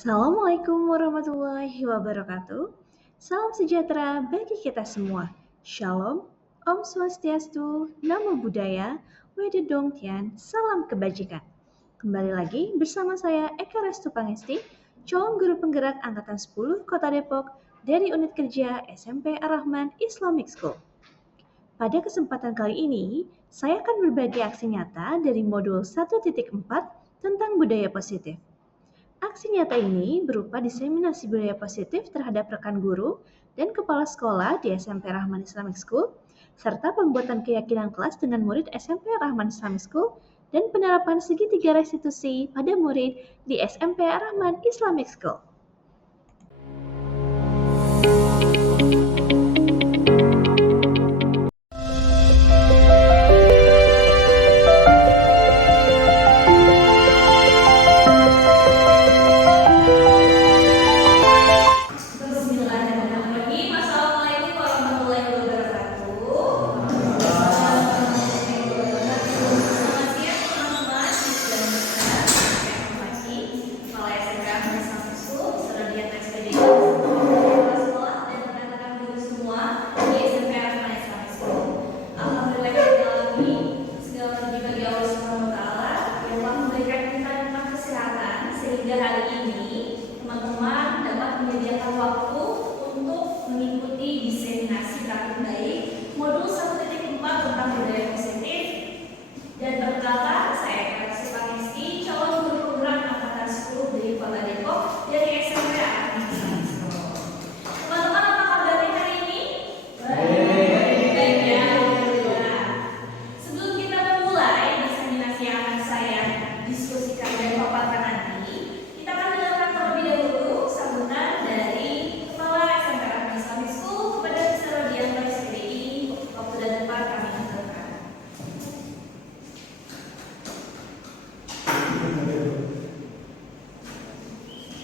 Assalamualaikum warahmatullahi wabarakatuh. Salam sejahtera bagi kita semua. Shalom, Om Swastiastu, Namo Buddhaya, Wededong Tian, Salam Kebajikan. Kembali lagi bersama saya Eka Restu Pangesti, calon guru penggerak Angkatan 10 Kota Depok dari Unit Kerja SMP Ar-Rahman Islamic School. Pada kesempatan kali ini, saya akan berbagi aksi nyata dari modul 1.4 tentang budaya positif. Aksi nyata ini berupa diseminasi budaya positif terhadap rekan guru dan kepala sekolah di SMP Rahman Islamic School, serta pembuatan keyakinan kelas dengan murid SMP Rahman Islamic School dan penerapan segitiga restitusi pada murid di SMP Rahman Islamic School.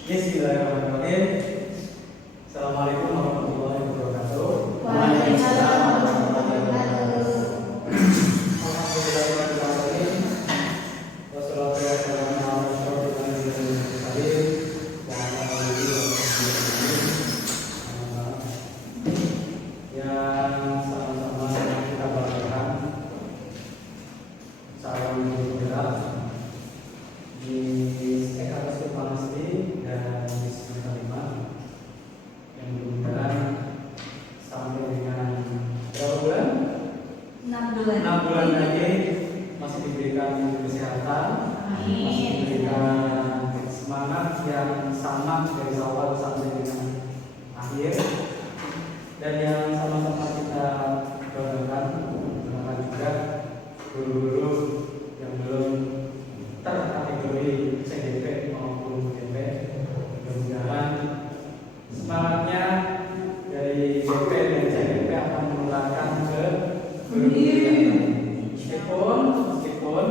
Bismillahirrahmanirrahim. Assalamualaikum warahmatullahi wabarakatuh. Waalaikumsalam warahmatullahi wabarakatuh. Alhamdulillahirrahmanirrahim. Wassalatu wassalamu ala asyrofil anbiya'i wal mursalin wa ala alihi wa sahbihi. Yang sama-sama kita banggakan salam bergerak di Eka Restu Pangesti dan di semester 5 yang mudah-mudahan sampai dengan berapa bulan? 6 bulan lagi masih diberikan kesehatan, masih diberikan semangat yang sama dari awal sampai dengan akhir, dan yang sama-sama kita banggakan juga guru-guru yang belum terkategori CDP maupun DP. Mudah-mudahan semangatnya dari DP dan CDP akan menularkan ke guru-guru. Meskipun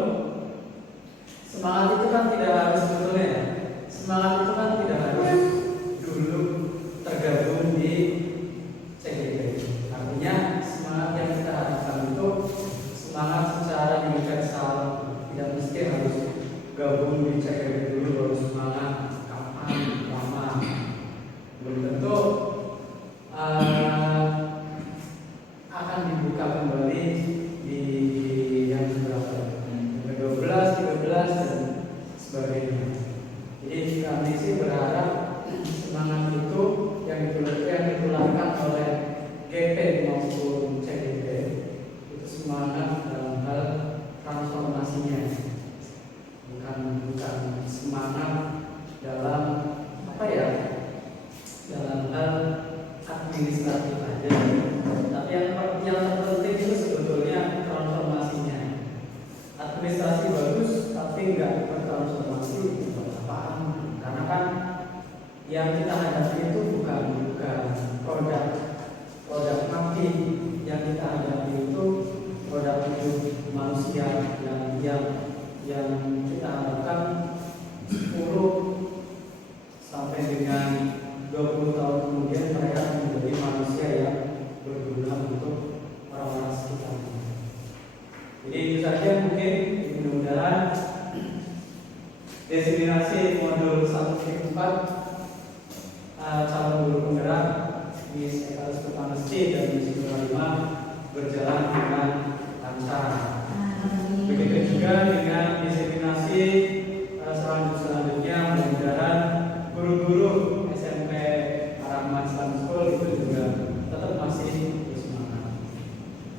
semangat itu kan tidak harus sebetulnya, semangat itu kan tidak harus dulu tergabung di CDP. Artinya semangat yang kita harapkan itu semangat secara universal, tidak mesti harus gabung di CDP dulu baru semangat. Kapan lama belum tentu akan dibuka kembali di yang berapa 12, 13 dan sebagainya. Jadi kami sih berharap semangat itu yang ditularkan oleh GP maupun CDP itu semangat dalam hal transformasinya, bukan semangat dalam dalam hal administratif aja. Tapi yang terpenting itu sebetulnya transformasinya. Administrasi bagus tapi nggak bertransformasi buat apaan? Karena kan yang kita hadapi itu bukan produk mati, yang kita hadapi itu produk hidup manusia yang kita harapkan 10 sampai dengan 20 tahun kemudian mereka menjadi manusia yang berguna untuk orang-orang sekitar. Jadi itu saja mungkin, mudah-mudahan diseminasi modul 1.4 Begitu juga dengan diseminasi selanjutnya, mudah-mudahan guru-guru SMP Rahman Islamic School itu juga tetap masih bersemangat.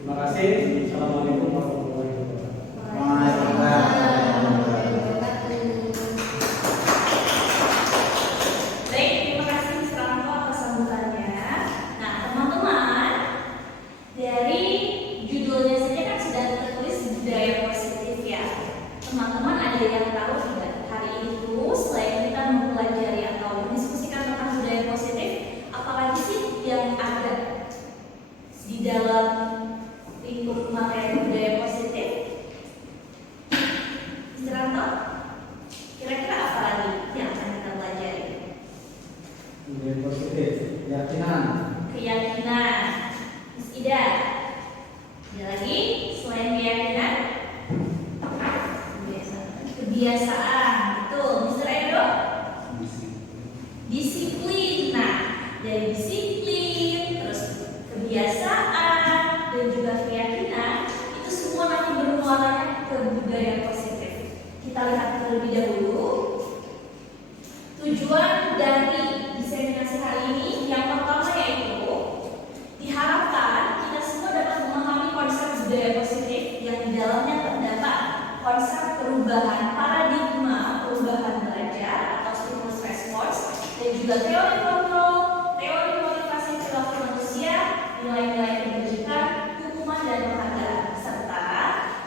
Terima kasih. Assalamualaikum warahmatullahi wabarakatuh. Baik, terima kasih Mr. Anto atas sambutannya. Nah, teman-teman, dari judulnya saja kan sudah tertulis budaya positif ya. Teman-teman ada yang tahu tidak? Hari itu selain kita mempelajari atau mendiskusikan tentang budaya positif, apalagi sih yang ada di dalam lingkup materi budaya positif? Mr. Anto, kira-kira apa lagi yang akan kita pelajari? Budaya positif, keyakinan. Keyakinan. Miss Ida, ada lagi selain keyakinan? Kebiasaan. Betul. Mr. Edo? Disiplin. Nah, dari disiplin, terus kebiasaan, dan juga keyakinan, itu semua nanti bermuaranya ke budaya positif. Kita lihat terlebih dahulu tujuan dari diseminasi hari ini. Yang pertama yaitu diharapkan kita semua dapat memahami konsep budaya positif yang di dalamnya terdapat konsep perubahan paradigma, perubahan belajar atau stimulus response, dan juga teori kontrol, teori motivasi perilaku manusia, nilai-nilai kebajikan, hukuman dan penghargaan, serta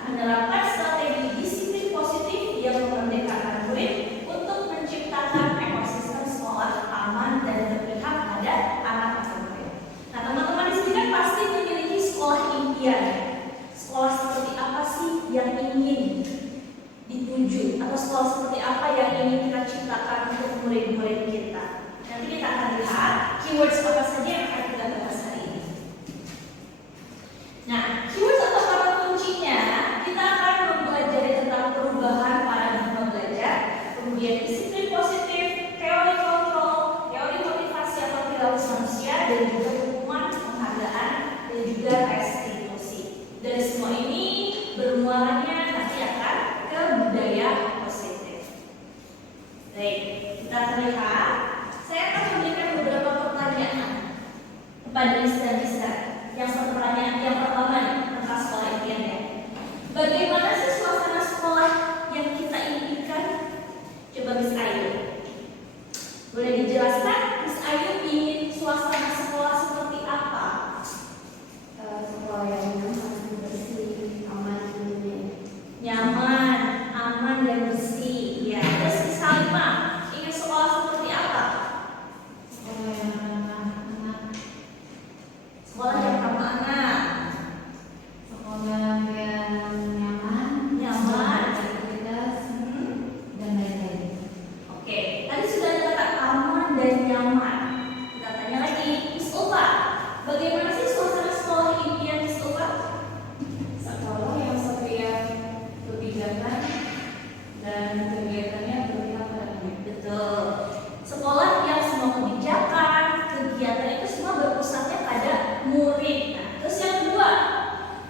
menerapkan strategi disiplin positif yang memerdekakan murid untuk menciptakan ekosistem sekolah aman dan berpihak pada anak atau murid. Nah, teman-teman di sini kan pasti memiliki sekolah impian. Sekolah seperti apa sih yang ingin dituju, atau sekolah seperti apa yang ingin kita ciptakan untuk murid-murid kita? Nanti kita akan lihat keywords apa saja yang akan kita bahas hari ini. Nah, keywords atau kata kuncinya, kita akan mempelajari tentang perubahan paradigma belajar, kemudian disiplin positif, teori kontrol, teori motivasi atau perilaku manusia, dan juga hukuman, penghargaan, dan juga restitusi. Dari semua ini bermuaranya nanti akan ke budaya positif. Baik, kita akan lihat. Saya akan memberikan beberapa pertanyaan kepada Mister. Yang pertama nih, tentang sekolah impian ya. Bagaimana sih suasana sekolah yang kita impikan? Coba Miss Ayu, boleh dijelaskan Miss Ayu ingin suasana sekolah seperti apa? Sekolah yang nyaman, bersih, aman, Nyaman, aman dan bersih. Ya, terus Miss Halimah ingin sekolah seperti apa? sekolah yang ramah-anak, Sekolah yang ramah anak, sekolah yang nyaman. beraktivitas dan lain-lain. Oke, tadi sudah ada kata aman dan nyaman. Kita tanya lagi, Miss Ulfa, bagaimana sih suasana sekolah impian Miss Ulfa? Sekolah yang setiap kebijakan dan kegiatannya berpihak pada murid. Betul. Sekolah yang semua kebijakan, kegiatan itu semua berpusatnya pada murid. Nah, terus yang kedua,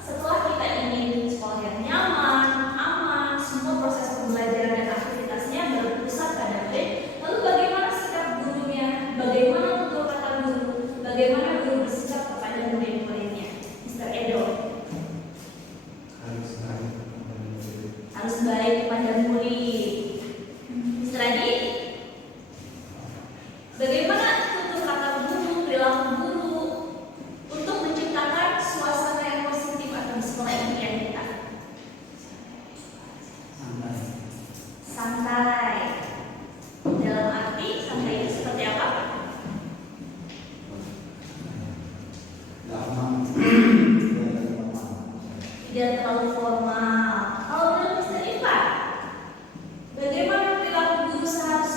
setelah kita ingin sekolah yang nyaman, aman, semua proses pembelajaran dan aktivitasnya berpusat pada murid. Lalu bagaimana sikap gurunya? Bagaimana tutur kata guru? Bagaimana guru bersikap kepada murid-muridnya? Mr. Edo, harus baik kepada murid. Mr. Adi, bagaimana tutur kata guru, perilaku guru untuk menciptakan suasana yang positif atau di sekolah impian kita? Santai. Dalam arti santai itu seperti apa? Tidak terlalu formal. Kalau menurut Mr. Irfan, bagaimana perilaku guru seharusnya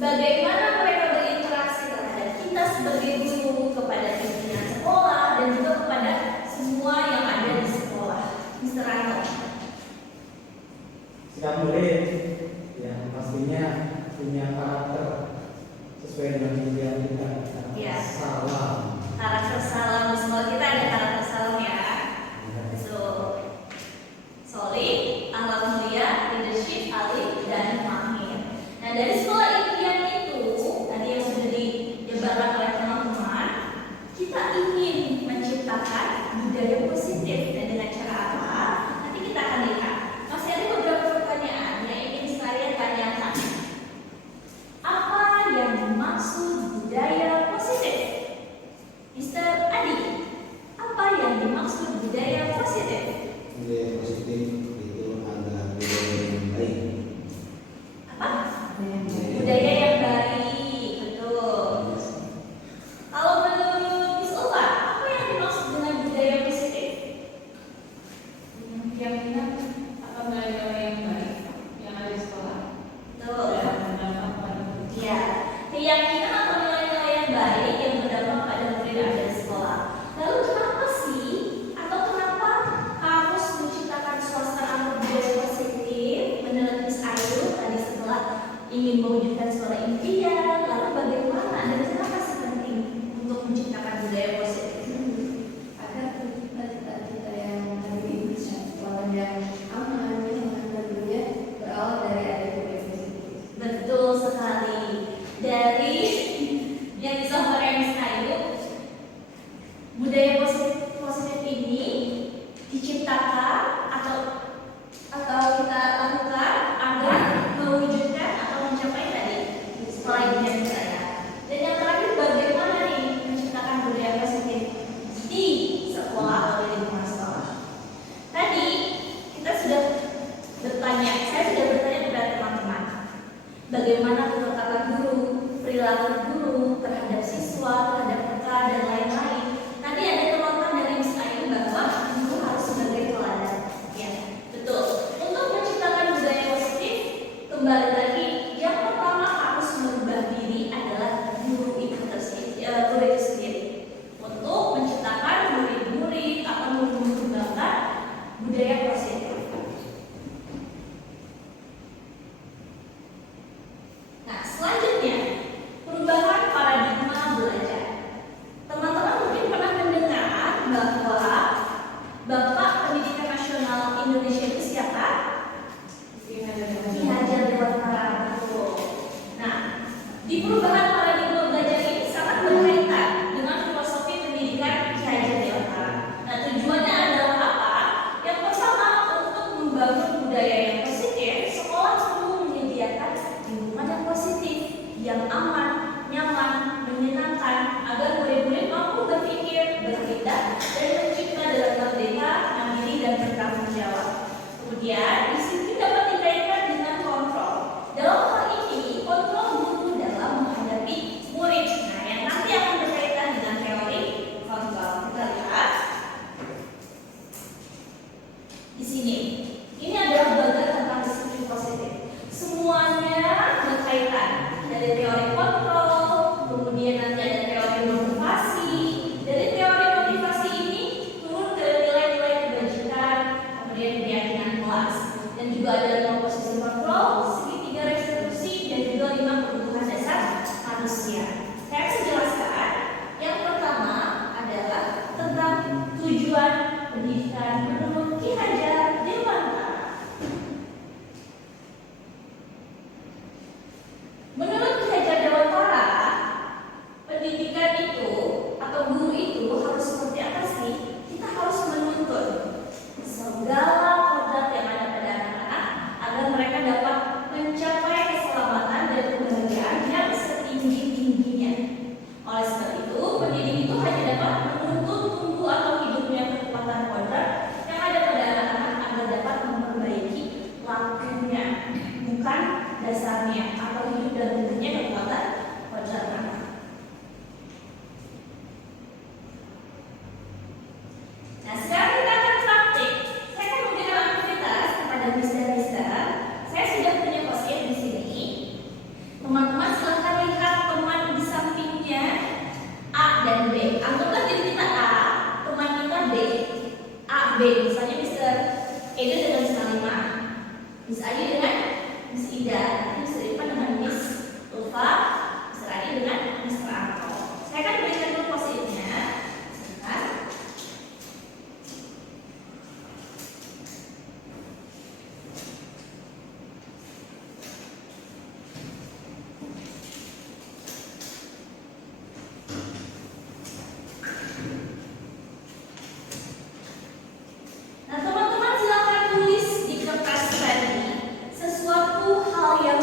Bagaimana mereka berinteraksi terhadap kita sebagai guru, kepada pimpinan sekolah, dan juga kepada semua yang ada di sekolah. Mr. Anto. Sikap murid yang pastinya punya karakter sesuai dengan impian kita. Ya. Salam. Karakter salam di sekolah kita ada karakter salam ya. So, solid, akhlak mulia, leadership, alim, dan mahir. Nah, dari sekolah impian itu tadi yang sudah dijabarkan oleh teman-teman, kita ingin menciptakan budaya positif. Dan dengan cara apa? Nanti kita akan lihat. Masih ada beberapa pertanyaan yang ingin saya tanyakan. Apa yang dimaksud budaya positif? Mr. Adi, apa yang dimaksud budaya positif? Budaya positif itu adalah budaya yang baik. Apa? Budaya yang baik, betul. Kalau menurut Miss Ulfa, apa yang dimaksud dengan budaya positif? Keyakinan akan nilai-nilai yang baik yang ada di sekolah Betul. dan berdampak pada murid. Ya, keyakinan atau nilai-nilai yang baik yang berdampak pada murid yang ada di sekolah. Lalu kenapa sih atau kenapa harus menciptakan suasana budaya positif? Menurut Miss Ayu tadi setelah ingin mewujudkan sekolah impian, lalu bagaimana dan kenapa sih penting untuk menciptakan budaya positif? Agar cita-cita kita yang tadi bisa sekolah yang aman, nyaman, tentunya berawal dari ada budaya positif. Betul sekali. Dari yang disampaikan Miss Ayu, budaya positif ini diciptakan atau kita lakukan agar mewujudkan atau mencapai tadi sekolah impian kita ya. Dan yang terakhir, bagaimana nih menciptakan budaya positif di sekolah atau di lingkungan sekolah? Tadi kita sudah saya sudah bertanya kepada teman-teman, bagaimana ketatanan guru, perilaku guru terhadap siswa, terhadap rekan dan lain-lain. Nanti ada teman-teman dari Miss Ayu bahwa guru harus sebagai teladan. Ya, betul. Untuk menciptakan budaya positif, kembali lagi, yang pertama harus merubah diri adalah guru itu sendiri. Untuk menciptakan murid-murid atau mengembangkan budaya positif. Nah, selanjutnya, perubahan paradigma belajar. Teman-teman mungkin pernah mendengar bahwa Bapak Pendidikan Nasional Indonesia itu siapa? Ki Hajar Dewantara. Betul. Nah, di perubahan paradigma belajar ini sangat berkaitan dengan filosofi pendidikan Ki Hajar Dewantara. Nah, tujuannya adalah apa? Yang pertama, untuk membangun budaya yang positif, sekolah perlu menyediakan lingkungan yang positif, yang aman, nyaman, menyenangkan, agar murid-murid mampu berpikir, bertindak, dan mencipta dalam merdeka, mandiri, dan bertanggung jawab. Kemudian, disiplin dapat dikaitkan dengan kontrol. Dalam hal ini, kontrol guru dalam menghadapi murid. Nah, yang nanti akan berkaitan dengan teori kontrol. Kita lihat di sini. Ini adalah bagian tentang disiplin positif. Semuanya berkaitan dari teori kontrol anggaplah diri kita A, teman kita B. A, B, misalnya Mr. Eda dengan Salima, Miss Ayu dengan Miss Ida, Miss Irfan dengan Miss Ulfa, Mr. Adi dengan Mr. Anto. Saya akan berikan dulu post-itnya. Sebentar. Nah, teman-teman silakan tulis di kertas tadi sesuatu hal yang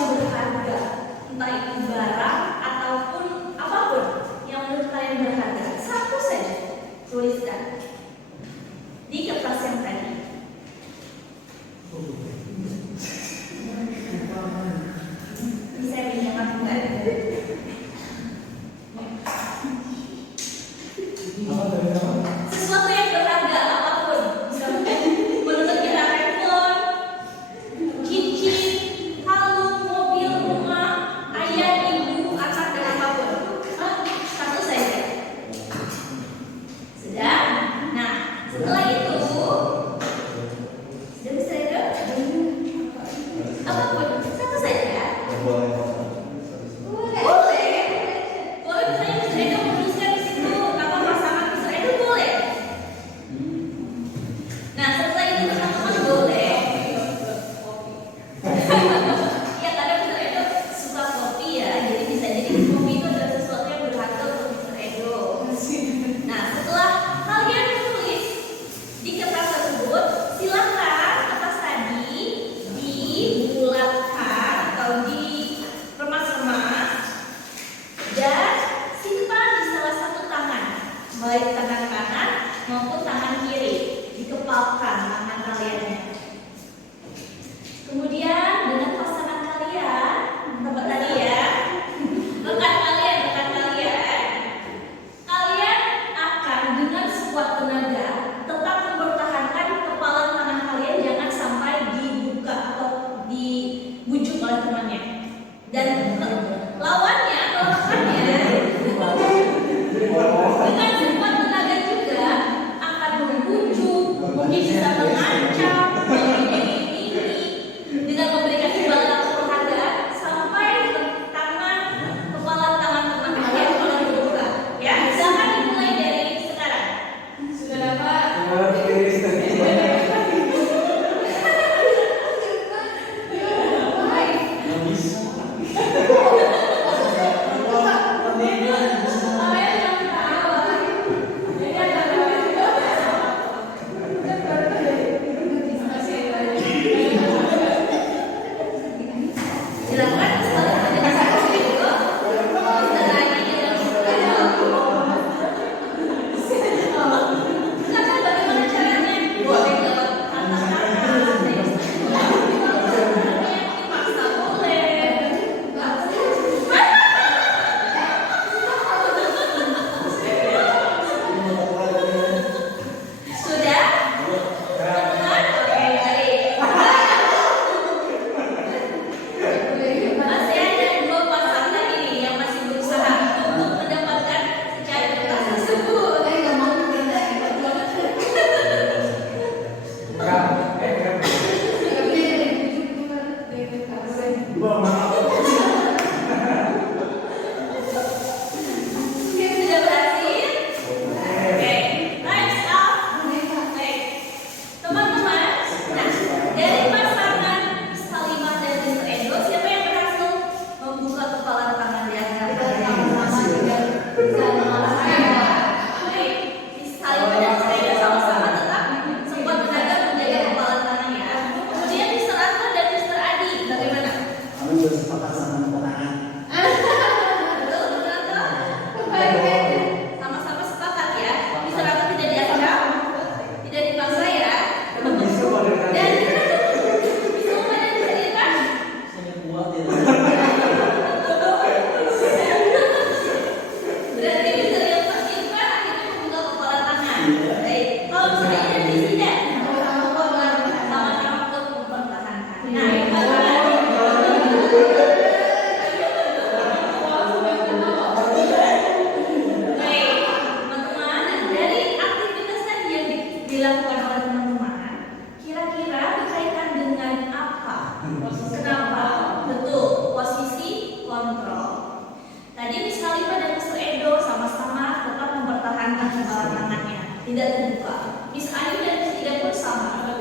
tidak terbuka. Miss Ayu dan Miss Ida pun sama.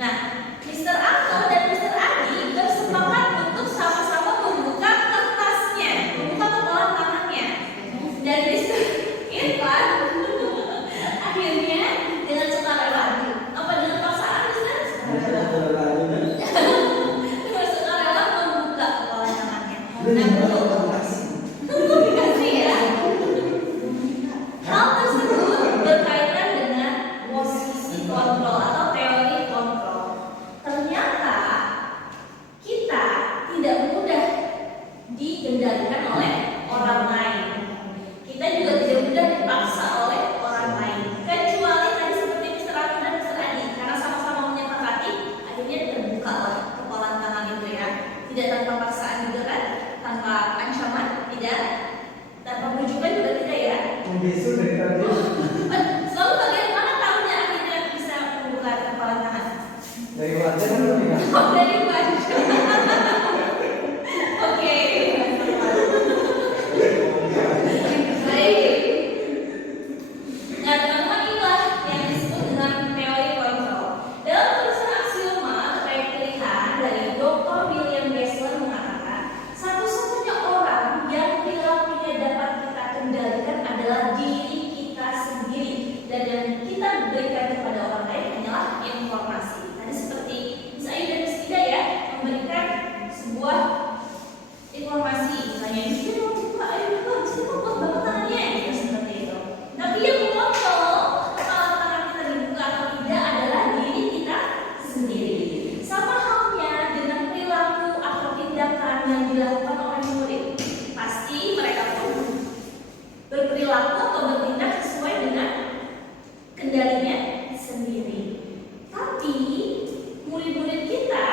Nah, Mr. Anto dan Mr. Adi bersepakat untuk sama-sama membuka kertasnya, membuka kepalan tangannya. Dan Mr. Irfan akhirnya dengan sukarela, apa dengan paksaan, Mister? Dengan sukarela membuka kepalan tangannya. Dikasih ya. Hal tersebut berkaitan dengan posisi kontrol atau teori kontrol. Ternyata kita tidak mudah dikendalikan oleh orang lain. Kita juga tidak mudah dipaksa oleh orang lain. Kecuali tadi seperti Mr. Anu dan Mr. Adi, karena sama-sama menyepakati, akhirnya terbuka lah kepalan tangan itu ya. Tidak tanpa paksaan juga kan, tanpa ancaman, tidak, tanpa bujukan juga tidak ya. Besok dari tadi. Selalu bagaimana tahunya akhirnya bisa membuka kepalan tangan? Dari wajah kan lebih kan? Oh, dari wajah. Oke. Baik. Nah, teman-teman, inilah yang disebut dengan teori kontrol. Dalam tulisan aksioma terkait pilihan dari Dr. William Gessler mengatakan, satu-satunya orang yang perilakunya dapat kita kendalikan adalah diri kita sendiri, dan yang kita berikan kepada orang lain hanyalah informasi. Tadi seperti Miss Ayu dan Miss Ida ya, memberikan sebuah informasi, misalnya di sini mau buka, ayo buka, di sini mau buat tangannya, gitu seperti itu. Tapi yang mengontrol kepala tangan kita dibuka atau tidak adalah diri kita sendiri. Sama halnya dengan perilaku atau tindakan yang dilakukan oleh murid, pasti mereka pun berperilaku atau bertindak sesuai dengan kendalinya sendiri. Tapi murid-murid kita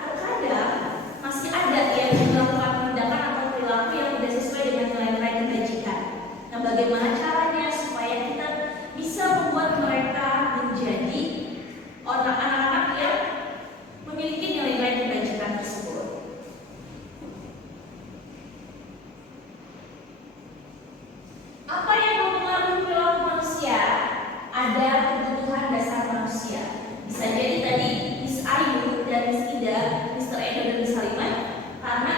terkadang masih ada yang melakukan tindakan atau perilaku yang tidak sesuai dengan nilai-nilai kebajikan. Nah, bagaimana caranya supaya kita bisa membuat mereka menjadi anak-anak yang memiliki nilai-nilai kebajikan tersebut? Apa yang mempengaruhi perilaku manusia? Ada kebutuhan dasar manusia. Bisa jadi tadi Miss Ayu dan Miss Ida, Mr. Edo dan Miss Halimah karena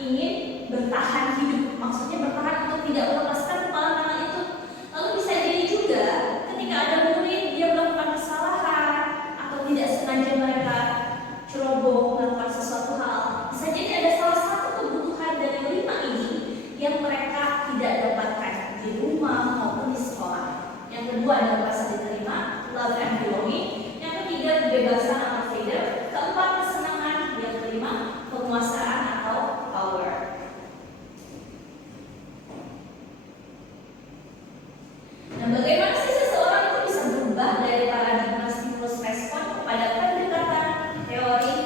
ingin bertahan hidup, maksudnya bertahan untuk tidak melepaskan kepala tangan itu. Lalu bisa jadi juga ketika ada murid dia melakukan kesalahan atau tidak sengaja mereka ceroboh melakukan sesuatu hal, bisa jadi ada salah satu kebutuhan dari 5 ini yang mereka tidak dapatkan di rumah maupun di sekolah. Yang kedua adalah rasa diterima, love and belonging. Yang ketiga kebebasan atau freedom. Keempat kesenangan. Yang kelima penguasaan atau power. Nah, bagaimana sih seseorang itu bisa berubah dari paradigma stimulus respon kepada pendekatan teori?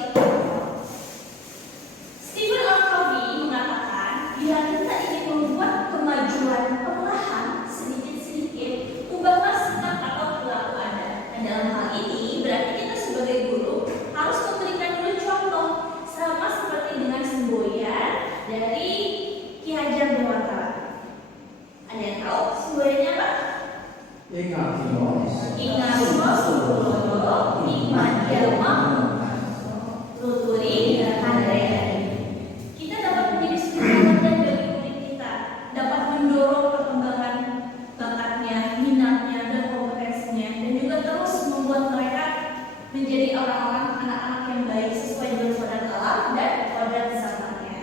Stephen R. Covey mengatakan, bila kita ingin membuat kemajuan perlahan sedikit-sedikit, ubahlah sikap atau perilaku Anda. Dan dalam hal ini berarti kita sebagai guru harus memberikan dulu contoh, sama seperti dengan semboyan dari Ki Hajar Dewantara. Ada yang tahu semboyannya apa? Ingat loh. Ingat Rasulullah, iman dia mau tuturi handayani. Kita dapat menjadi sumber dan bagi murid kita, dapat mendorong perkembangan bakatnya, minatnya, dan kompetensinya, dan juga terus membuat mereka menjadi orang-orang anak-anak yang baik sesuai dengan kodrat alam dan kodrat zamannya.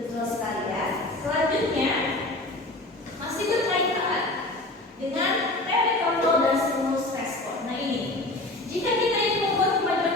Betul sekali ya. Selanjutnya masih berkaitan dengan teori kontrol dan stimulus respon. Nah ini, jika kita ingin membuat kemajuan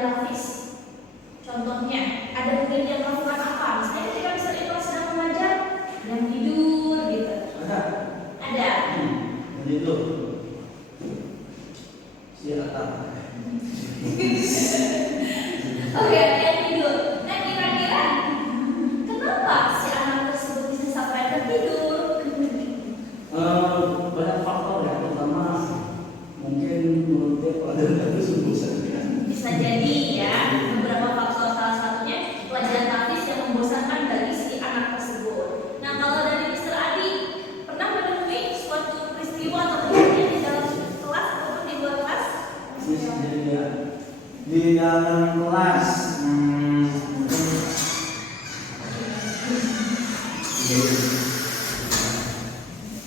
grafis. Contohnya, ada murid yang melakukan apa? Misalnya ketika Mr. Irfan sedang mengajar dan tidur gitu. Ada. Itu siapa? Oke, ada yang tidur. Nah, kira-kira kenapa si anak tersebut bisa sampai tertidur? Banyak faktor ya, terutama mungkin menurut dia pelajaran itu sungguh saja. Bisa jadi ya, beberapa faktor, salah satunya pelajaran tafis yang membosankan bagi si anak tersebut. Nah, kalau dari Mr. Adi, pernah menemui suatu peristiwa atau kejadian di dalam kelas ataupun di luar kelas? Di dalam kelas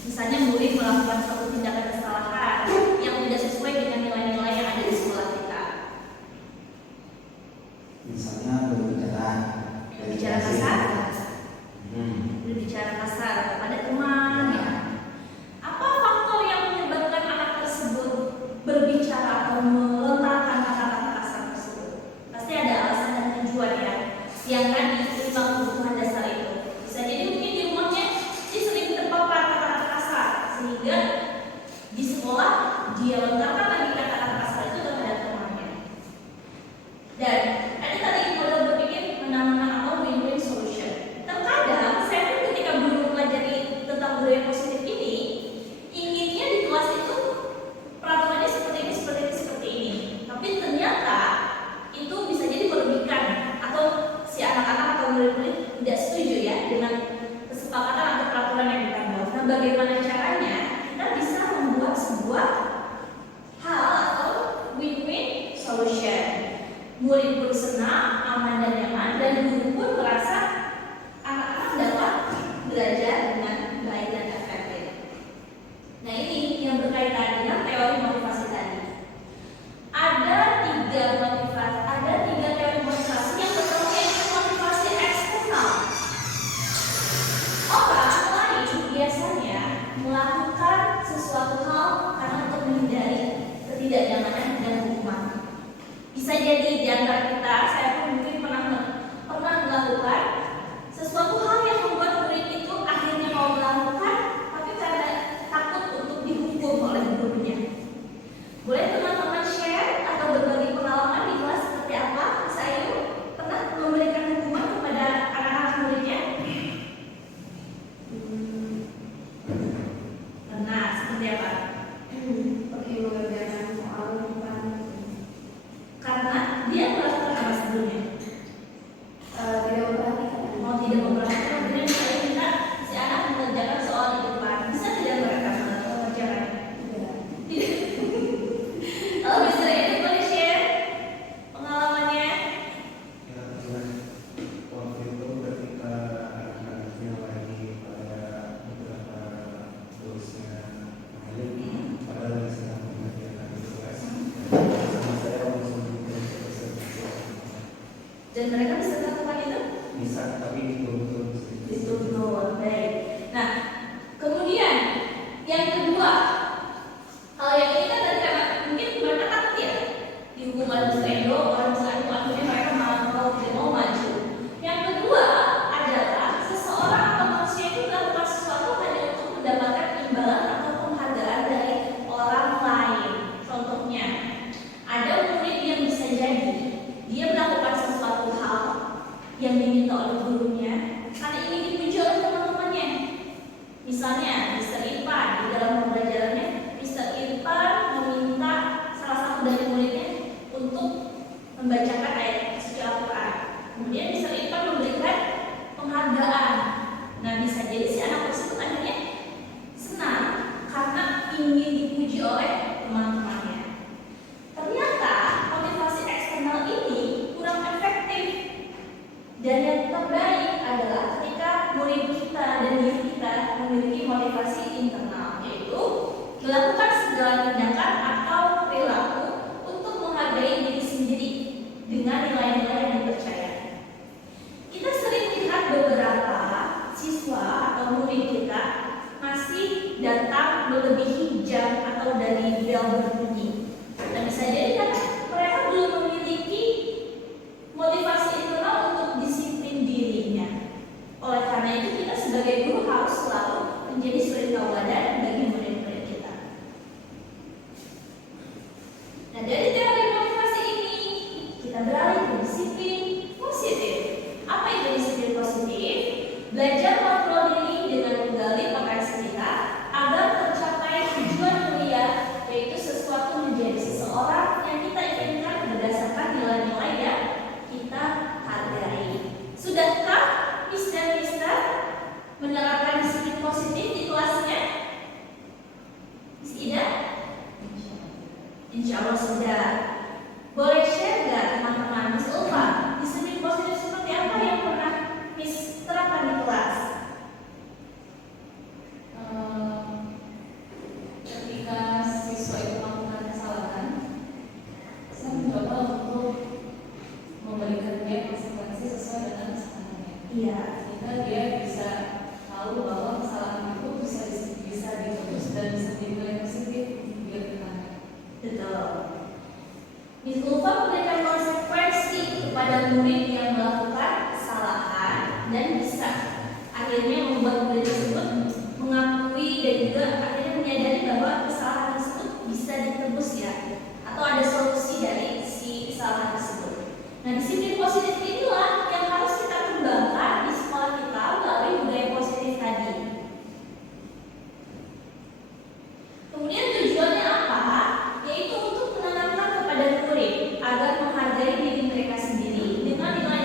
Misalnya murid melakukan suatu tindakan kesalahan yang tidak sesuai dengan nilai-nilai yang ada di sekolah kita. misalnya berbicara Berbicara kasar, berbicara kasar kepada teman. Ya. Apa faktor yang menyebabkan anak tersebut berbicara atau melontarkan kata-kata kasar tersebut? Pasti ada alasan dan tujuan ya. Yang tadi lima kebutuhan dasar itu. Bisa jadi mungkin di rumahnya dia sering terpapar kata-kata kasar sehingga di sekolah dia lontarkan lagi kata-kata kasar itu kepada temannya. Dan ada tadi model berpikir menang-menang atau win-win solution. Terkadang saya pun ketika belum mempelajari tentang budaya positif ini, inginnya di kelas itu peraturannya seperti ini. Tapi ternyata itu bisa jadi merugikan atau si anak-anak atau murid-murid tidak setuju ya dengan kesepakatan atau peraturan yang kita buat. Nah, bagaimana caranya kita bisa membuat sebuah hal atau win-win solution? Murid pun senang, aman dan nyaman, dan guru pun merasa anak-anak dapat belajar dengan baik dan efektif. Nah, ini yang berkaitan dengan teori motivasi tadi. Ada tiga teori motivasi yang pertama yaitu motivasi eksternal. Orang lain biasanya melakukan sesuatu hal karena untuk menghindari ketidaknyamanan dan hukuman. Bisa jadi di antara kita, saya pun mungkin pernah melakukan sesuatu hal yang membuat murid itu akhirnya mau melakukan, tapi karena takut untuk dihukum oleh gurunya. Boleh teman-teman share atau berbagi pengalaman di kelas seperti apa? Saya pernah memberikan hukuman kepada anak-anak muridnya. Pernah, seperti apa? Oke, mengerjakan soal depan Karena dia melakukan apa sebelumnya? tidak memperhatikan. Mau tidak memperhatikan, kemudian saya minta si anak mengerjakan soal di depan. Bisa tidak mereka mengerjakan? Tidak. Kalau Mr. Edi boleh share pengalamannya? waktu itu ketika anak-anaknya lagi pada beberapa dosen padahal sedang mengerjakan tugas sama saya langsung Dan mereka bisa melakukan itu? bisa tapi dituntun Dituntut, baik. Nah, kemudian yang kedua, kalau yang ini kan tadi karena mungkin mereka takut ya dihukum oleh Mr. Endo, orang Mr. Endo akhirnya mereka malah tidak mau maju. Yang kedua adalah seseorang atau manusia itu melakukan sesuatu hanya untuk mendapatkan imbalan atau penghargaan dari orang lain. Contohnya, ada murid yang bisa jadi dia melakukan sesuatu hal yang diminta oleh gurunya karena ingin dipuji oleh teman-temannya. Misalnya, Mr. Irfan di dalam pembelajarannya, Mr. Irfan meminta salah satu dari muridnya untuk membacakan ayat suci Al-Quran. Kemudian Mr. Irfan memberikan penghargaan. Nah, bisa jadi si anak tersebut akhirnya senang karena ingin dipuji oleh teman-temannya. Ternyata motivasi eksternal ini kurang efektif. Dan yang terbaik adalah ketika murid kita dan diri kita memiliki motivasi internal, yaitu melakukan segala tindakan atau perilaku untuk menghargai diri sendiri dengan nilai-nilai yang dipercaya. Kita sering melihat beberapa siswa atau murid kita masih datang melebihi jam atau dari disiplin positif. Apa itu disiplin positif? Belajar mengontrol diri dengan menggali potensi kita agar tercapai tujuan mulia, yaitu sesuatu menjadi seseorang yang kita inginkan berdasarkan nilai-nilai yang kita hargai. Sudahkah Miss dan Mister menerapkan disiplin positif di kelasnya? Miss Ida? Insya Allah sudah. Boleh share nggak teman-teman Miss Ulfa, disiplin positif seperti apa yang pernah Miss terapkan di kelas? Ketika siswa itu melakukan kesalahan, saya mencoba untuk memberikan dia konsekuensi sesuai dengan kesalahannya. Iya. Sehingga dia bisa tahu bahwa kesalahan itu bisa ditebus dan bisa dinilai positif untuk dia ke depannya. Betul. Miss Ulfa memberikan konsekuensi kepada murid yang melakukan kesalahan dan bisa akhirnya membuat murid tersebut mengakui dan juga akhirnya menyadari bahwa kesalahan tersebut bisa ditebus ya, atau ada solusi dari si kesalahan tersebut. Nah, disiplin positif inilah yang harus kita kembangkan di sekolah kita melalui budaya positif tadi. Kemudian tujuannya apa? Yaitu untuk menanamkan kepada murid agar menghargai diri mereka sendiri dengan nilai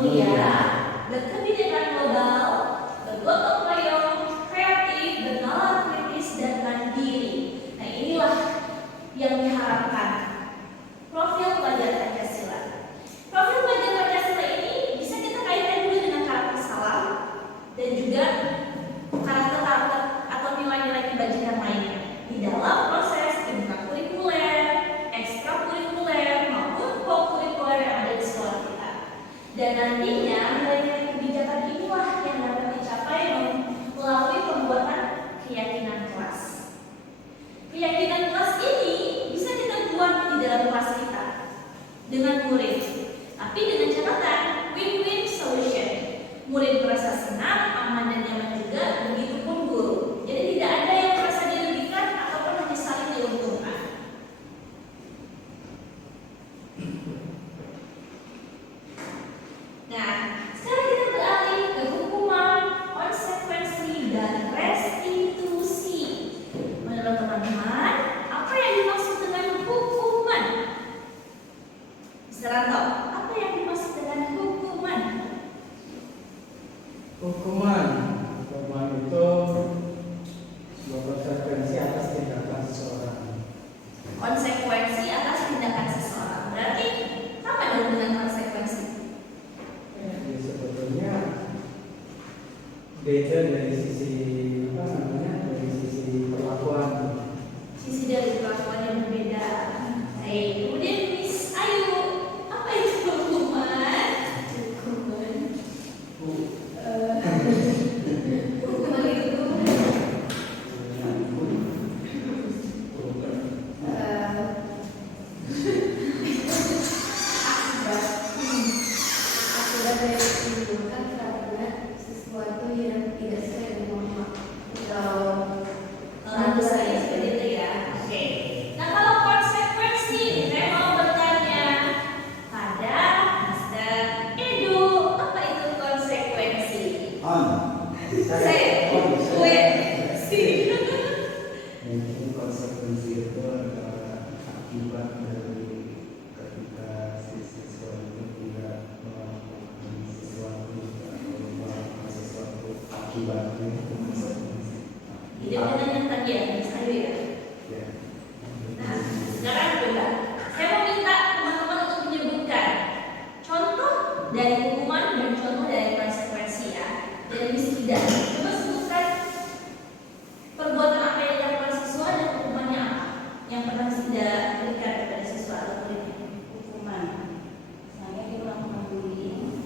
mulia, berkebinekaan global, bergotong royong, kreatif, bernalar kritis, dan mandiri. Nah, inilah yang diharapkan profil pelajar Pancasila. Profil pelajar Pancasila ini bisa kita kaitkan dulu dengan karakter Salam dan juga karakter atau nilai-nilai kebajikan lainnya di dalam proses pendidikan kurikuler, ekstrakurikuler maupun kokurikuler yang ada di sekolah kita. Dan nantinya nilai-nilai kebijakan inilah yang dapat dicapai melalui pembuatan keyakinan kelas. Keyakinan kelas ini bisa kita buat di dalam kelas kita dengan murid, tapi dengan catatan win-win solution. Murid merasa senang, aman dan nyaman juga, begitu pun guru. Jadi tidak ada yang merasa dirugikan ataupun hanya saling diuntungkan. Nah, sekarang kita beralih ke hukuman, konsekuensi, dan restitusi. Menurut teman-teman, apa yang dimaksud dengan hukuman? Mr. Ranto, apa yang dimaksud dengan hukuman? Hukuman itu sebuah konsekuensi atas tindakan seseorang. Konsekuensi atas tindakan seseorang. Berarti sama dong dengan konsekuensi. Jadi sebetulnya beda dari sisi dari sisi perlakuan. Sisi dari perlakuan yang berbeda. Baik, kemudian Miss Ayu, apa itu hukuman? Hukuman itu akibat dari menimbulkan karena sesuatu yang tidak sesuai dengan norma atau Tentu saja seperti itu ya. Oke. Nah, kalau konsekuensi, saya mau bertanya pada Mr. Edu, apa itu konsekuensi? Mungkin konsekuensi itu adalah akibat dari ketika si siswa itu tidak melakukan sesuatu atau melakukan sesuatu akibatnya itu konsekuensi. Ini dengan yang tadi ya, Miss Ayu ya. Ya. Nah, sekarang coba saya mau minta teman-teman untuk menyebutkan contoh dari hukuman dan contoh dari konsekuensi ya. Dari Miss Ida, coba sebutkan perbuatan apa yang dilakukan siswa dan hukumannya apa yang pernah Miss Ida berikan kepada siswa atau muridnya. hukuman. Misalnya dia melakukan bullying,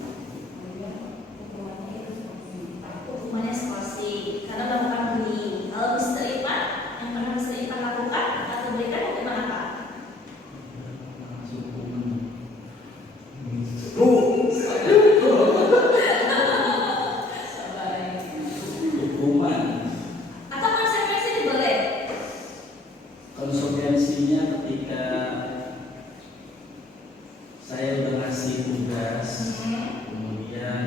kemudian hukumannya itu sanksi. Hukumannya skorsing karena melakukan bullying. Kalau Mr. Ipan, yang pernah Mr. Ipan lakukan atau berikan hukuman apa? Hukuman Atau konsekuensi boleh? konsekuensinya ketika saya berhasil tugas, kemudian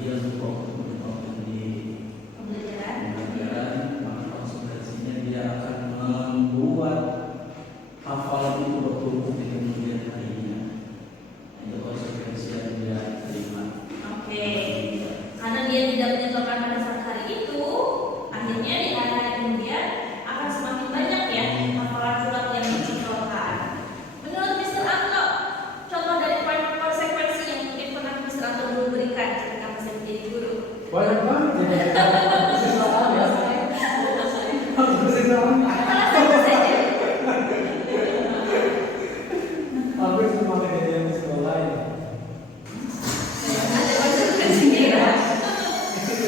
dia lupa untuk di pembelajaran, maka konsekuensinya dia akan membuat hafalan itu bertumpuk di kemudian harinya. Itu konsekuensi yang dia terima. Oke, karena dia tidak menyetorkan pada saat hari itu, akhirnya di hari kemudian akan semakin banyak ya hafalan surat yang disetorkan. Menurut Mr. Anto, contoh dari konsekuensi yang mungkin pernah Mr. Anto dulu berikan ketika masih menjadi guru. Banyak banget ya. Kesalahan ya. Kesalahan. Salah satu saja. Hampir semua kejadian di sekolah ya. Ada konsekuensinya ya.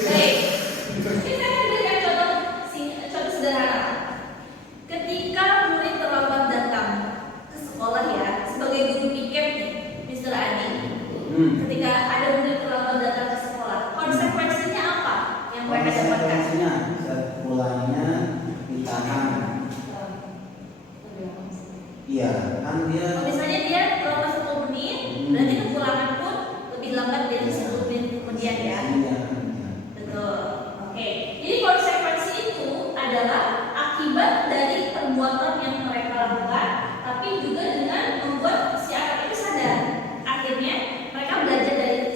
Baik, ini saya akan berikan contoh sederhana. Ketika murid terlambat datang ke sekolah ya, sebagai guru piket nih, Mr. Adi. Ketika ada murid terlambat datang ke sekolah, konsekuensinya apa yang mereka dapatkan? Konsekuensinya pulangnya ditahan. Iya, kan dia Misalnya dia terlambat 10 menit, berarti kepulangan pun lebih lambat dari 10 menit kemudian ya. Iya. Betul. Oke. Jadi konsekuensi itu adalah akibat dari perbuatan yang mereka lakukan, tapi juga dengan membuat si anak itu sadar. Akhirnya mereka belajar dari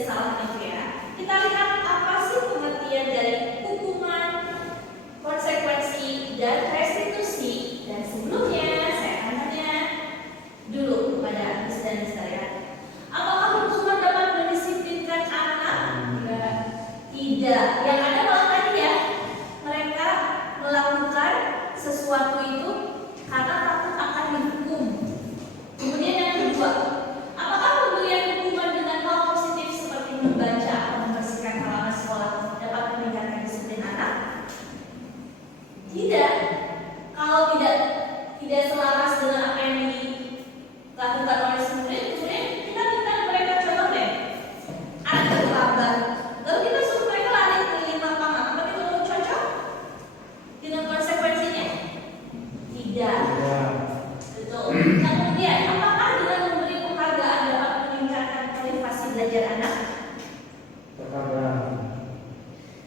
belajar anak? Terkadang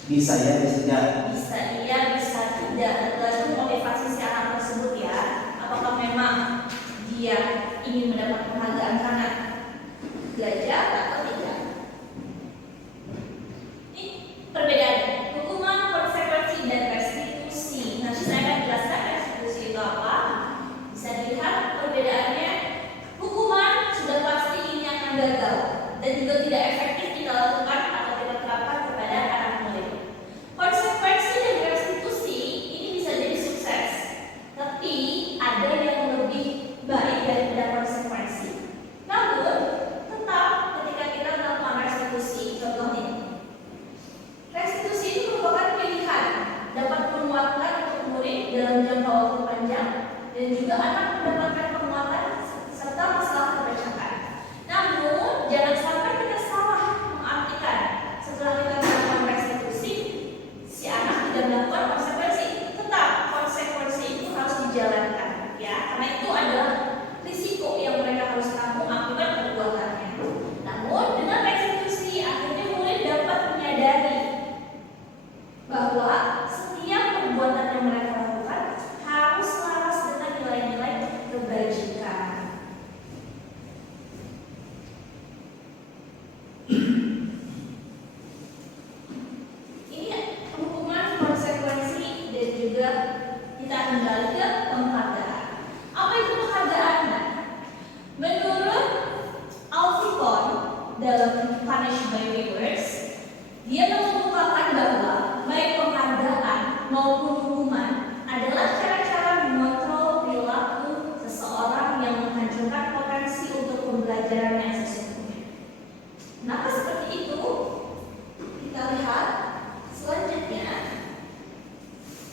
Bisa ya, bisa tidak. Bisa iya, bisa tidak. Tergantung motivasi si anak tersebut ya. Apakah memang dia ingin mendapat penghargaan karena belajar atau tidak? Ini perbedaannya. Hukuman, konsekuensi, dan restitusi. Nanti saya akan jelaskan restitusi itu apa. Bisa dilihat perbedaannya. Hukuman sudah pasti ini akan gagal dan juga tidak efektif kita lakukan atau kita terapkan kepada anak murid. Konsekuensi dan restitusi ini bisa jadi sukses, tapi ada yang lebih baik daripada konsekuensi. Namun, tetap ketika kita melakukan restitusi, contohnya, restitusi itu merupakan pilihan dapat menguatkan untuk murid dalam jangka waktu panjang dan juga anak mendapatkan penguatan serta masalah terpecahkan. Namun, jangan sampai kita salah mengartikan setelah kita melakukan restitusi, si anak tidak melakukan konsekuensi. Tetap konsekuensi itu harus dijalankan, ya, karena itu adalah risiko yang mereka harus tanggung akibat perbuatannya. Namun, dengan restitusi akhirnya murid dapat menyadari bahwa setiap perbuatan yang mereka lakukan harus selaras dengan nilai-nilai kebajikan. Ini hukuman, konsekuensi, dan juga kita kembali ke penghargaan. Apa itu penghargaan? Menurut Alphicon dalam Punish by Rewards, dia mengemukakan bahwa baik penghargaan maupun hukuman adalah cara-cara mengontrol perilaku seseorang yang menghancurkan potensi untuk pembelajaran yang sesungguhnya. Kenapa seperti itu? Kita lihat selanjutnya.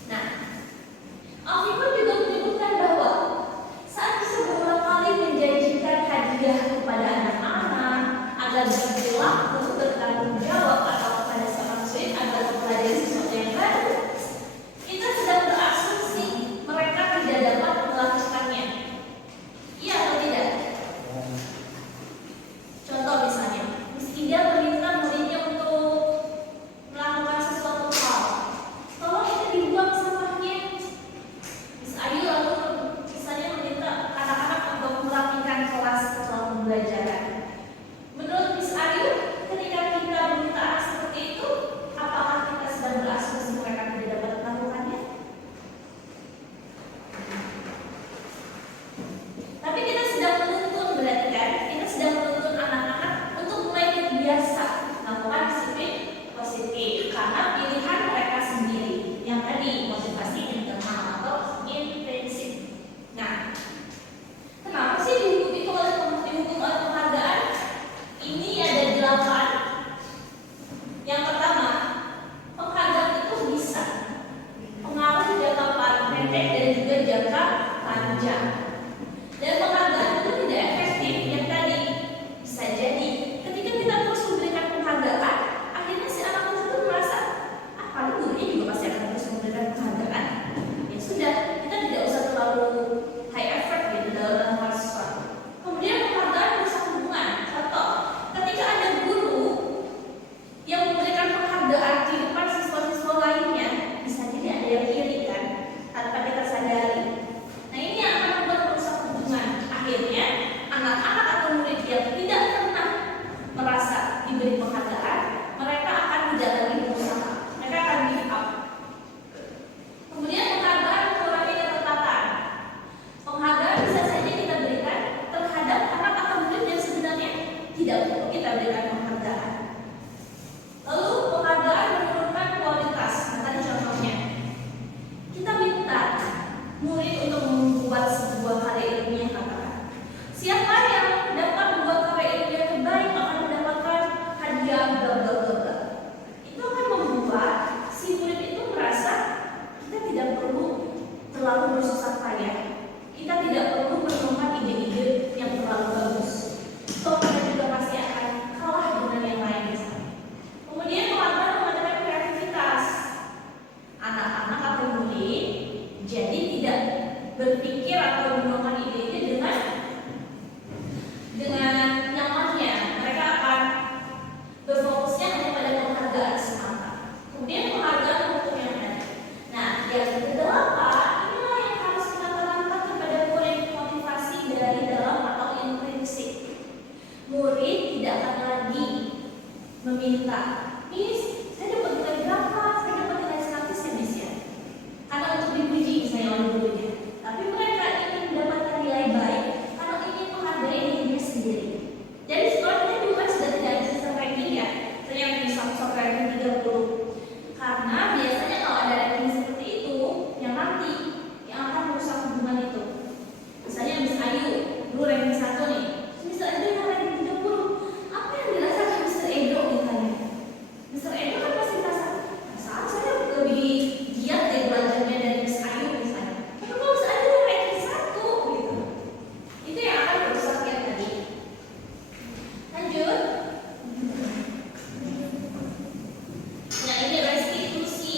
Nah, Alphicon juga menyebutkan bahwa saat bisa berulang kali menjanjikan hadiah kepada anak-anak agar berperilaku bertanggung jawab atau kepada seorang murid agar mempelajari sesuatu yang baru, kita sedang berasumsi mereka tidak dapat melakukannya. Iya atau tidak? Contoh misalnya, meski dia meminta muridnya untuk melakukan sesuatu hal, tolong itu dibuang sampahnya. Miss Ayu lalu misalnya meminta anak-anak untuk merapikan kelas setelah pembelajaran. Menurut Miss Ayu, ketika kita meminta anak seperti itu, apakah kita sedang berasumsi mereka tidak dapat melakukannya? Tapi kita sedang menuntun, berarti kan? Kita sedang menuntun anak-anak untuk mulai terbiasa melakukan disiplin positif karena pilihan mereka sendiri yang tadi motivasi internal atau intrinsik. Nah, kenapa sih dihukum oleh penghargaan? Ini ada 8. Yang pertama, penghargaan itu bisa pengaruh jangka pendek dan juga jangka panjang. Dan penghargaan itu tidak efektif yang tadi. Bisa jadi ketika kita terus memberikan penghargaan, akhirnya si anak tersebut merasa, paling gurunya juga pasti akan terus memberikan penghargaan. Ya sudah, kita tidak usah terlalu high effort gitu dalam melakukan sesuatu. Kemudian penghargaan merusak hubungan. Contoh, ketika ada guru yang memberikan penghargaan di depan siswa-siswa lainnya, bisa jadi ada yang iri kan, tanpa kita sadari. Nah, ini yang akan membuat merusak hubungan. Akhirnya anak-anak atau murid yang tidak pernah merasa diberi penghargaan, mereka akan tidak lagi berusaha, mereka akan give up. Kemudian penghargaan mengurangi ketepatan. Penghargaan bisa saja kita berikan terhadap anak atau murid yang sebenarnya tidak perlu kita berikan penghargaan. Lalu penghargaan menurunkan kualitas. Nah, tadi contohnya, kita minta murid untuk membuat sebuah karya ilmiah, katakan. Siapa yang dapat membuat karya ilmiah terbaik akan mendapatkan hadiah bla bla bla bla. Itu akan membuat si murid itu merasa kita tidak perlu terlalu bersusah payah. Kita tidak perlu menemukan ide-ide yang terlalu bagus. Toh kita juga pasti akan kalah dengan yang lain. murid tidak akan lagi meminta, Miss, saya dapat nilai berapa? Saya dapat nilai 100 ya, Miss ya. Karena untuk dipuji misalnya oleh gurunya. Tapi mereka ingin mendapatkan nilai baik karena ingin menghargai dirinya sendiri. Jadi sekolah kita juga sudah tidak ada sistem ranking ya. Misalnya misal ranking 30. Karena biasanya kalau ada ranking seperti itu, yang nanti yang akan merusak hubungan itu. Misalnya Miss Ayu, dulu ranking 1 nih. Miss Edo yang ranking 30. Apa yang dirasakan Mr. Edo misalnya? Mr. Edo kan pasti merasa, saat saya lebih giat deh belajarnya dari Miss Ayu misalnya. Tapi kalau Miss Ayu ranking 1 gitu. Itu yang akan merusak yang tadi. Lanjut. Nah, ini restitusi.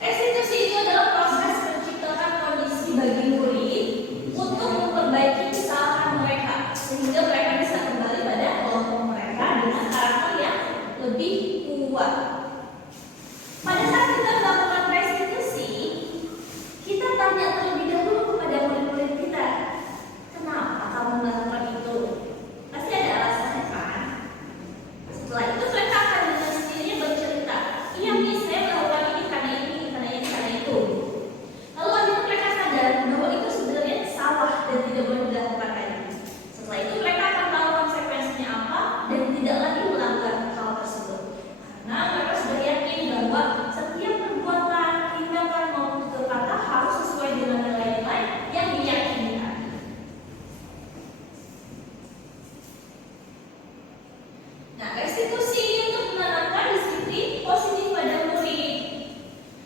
Restitusi itu adalah proses menciptakan kondisi bagi murid untuk memperbaiki kesalahan mereka sehingga mereka bisa kembali pada kelompok mereka dengan karakter yang lebih kuat. Pada saat kita melakukan restitusi, kita tanya terlebih dahulu kepada murid-murid kita, kenapa kamu melakukan itu? Pasti ada alasannya kan? Setelah itu mereka akan dengan sendirinya bercerita, iya Miss, saya melakukan ini karena ini, karena ini, karena itu. Lalu akhirnya mereka sadar bahwa itu sebenarnya salah dan tidak boleh dilakukan lagi. Setelah itu mereka akan tahu konsekuensinya apa dan tidak lagi melanggar hal tersebut. Karena mereka sudah yakin bahwa setiap perbuatan, tindakan maupun tutur kata harus sesuai dengan nilai-nilai yang diyakini tadi. Nah, restitusi ini untuk menanamkan disiplin positif pada murid.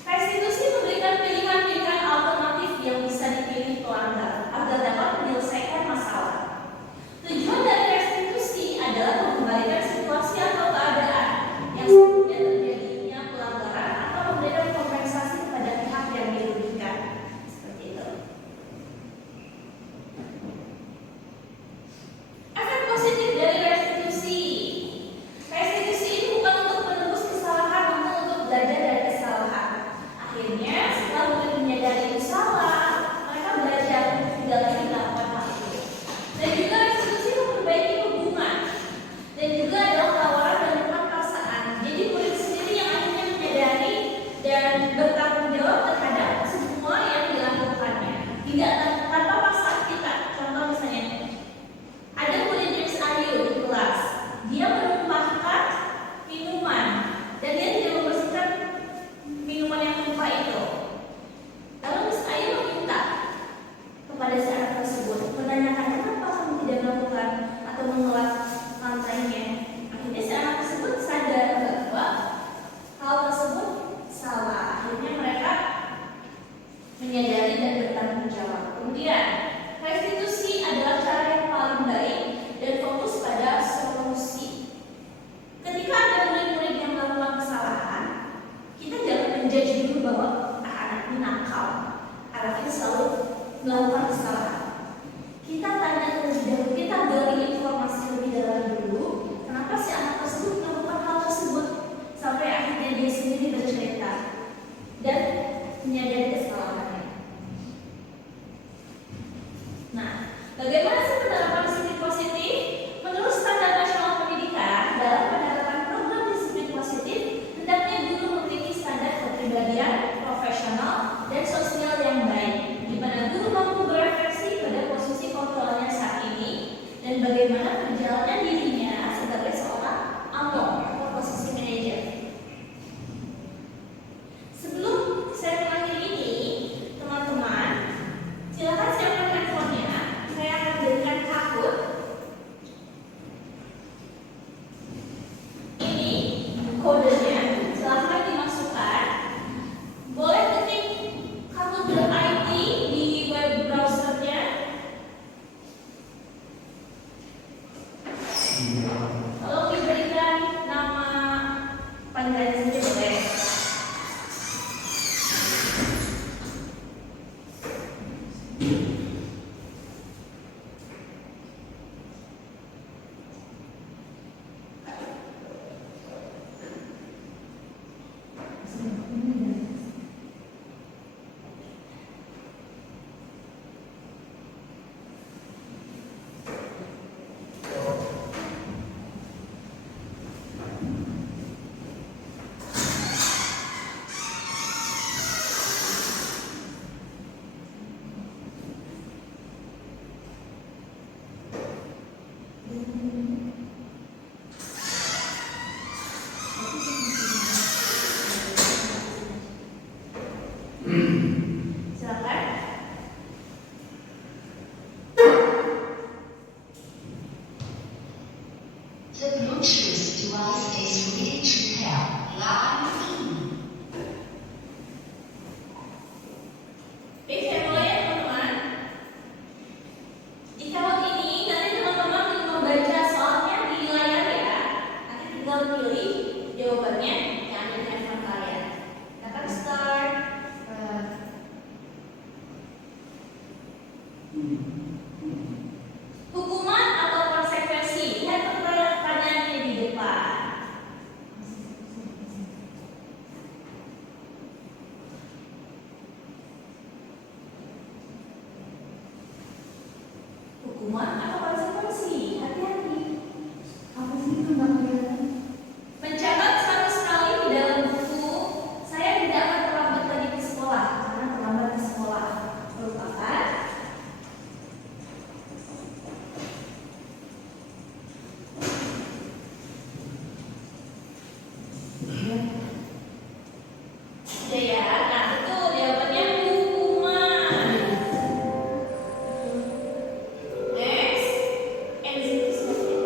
Restitusi memberikan pilihan-pilihan alternatif yang bisa dipilih pelanggar agar dapat menyelesaikan masalah. Tujuan dari restitusi adalah mengembalikan situasi atau keadaan yang sebelumnya terjadinya pelanggaran atau memberikan kompensasi kepada pihak yang dirugikan. Seperti itu. Efek positif dari restitusi. Restitusi ini bukan untuk menebus kesalahan, namun untuk belajar dari kesalahan. Akhirnya, setelah murid menyadari itu salah, mereka belajar tidak lagi melakukan hal itu. Dan juga restitusi memperbaiki hubungan. Dan juga adalah tawaran dan bukan paksaan. Jadi murid sendiri yang akhirnya menyadari dan bertanggung jawab terhadap semua yang dilakukannya. Tidak tanpa paksaan kita. Contoh misalnya, ada murid Miss Ayu di kelas, dia menumpahkan minuman dan dia tidak membersihkan minuman yang tumpah itu. Lalu Miss Ayu meminta kepada si anak tersebut, menanyakan kenapa kamu tidak melakukan atau mengelap lantainya. Akhirnya si anak tersebut sadar bahwa hal tersebut salah. Akhirnya mereka menyadari dan bertanggung jawab. Kemudian, restitusi adalah cara yang paling baik dan fokus pada solusi. Ketika ada murid-murid yang melakukan kesalahan, kita jangan menjudge dulu bahwa anak ini nakal, anak ini selalu melakukan kesalahan. Kita tanya terlebih dahulu, kita gali informasi lebih dalam dulu, kenapa si anak tersebut melakukan hal tersebut sampai akhirnya dia sendiri bercerita dan menyadari kesalahannya. Nah, bagaimana sih penerapan disiplin positif? Menurut Standar Nasional Pendidikan, dalam penerapan program disiplin positif, hendaknya guru memiliki standar kepribadian, profesional, dan sosial yang baik, di mana guru mampu berefleksi pada posisi kontrolnya saat ini dan bagaimana perjalanan dirinya sebagai seorang among atau posisi manajer. Sebelum saya mengakhiri ini, teman-teman, silakan siapkan handphonenya. Saya akan berikan akun. Ini kodenya, silahkan dimasukkan. Boleh ketik kakut.id di web browsernya. Kalau diberikan nama panggilan sendiri boleh. The Bluetooth device is ready to pair. Line in. Baik, saya mulai ya teman-teman. Jika waktu ini nanti teman-teman membaca soalnya di layar ya, nanti tinggal pilih jawabannya yang ada di handphone kalian. Kita akan start. Hukuman atau konsekuensi? Lihat pertanyaannya di depan. Hukuman atau konsekuensi? Hati-hati. Apa sih itu nggak kelihatan? Mencatat 100 kali di dalam buku, saya tidak akan terlambat lagi ke sekolah karena terlambat ke sekolah merupakan sudah ya. Nah itu jawabannya hukuman. Next, execution.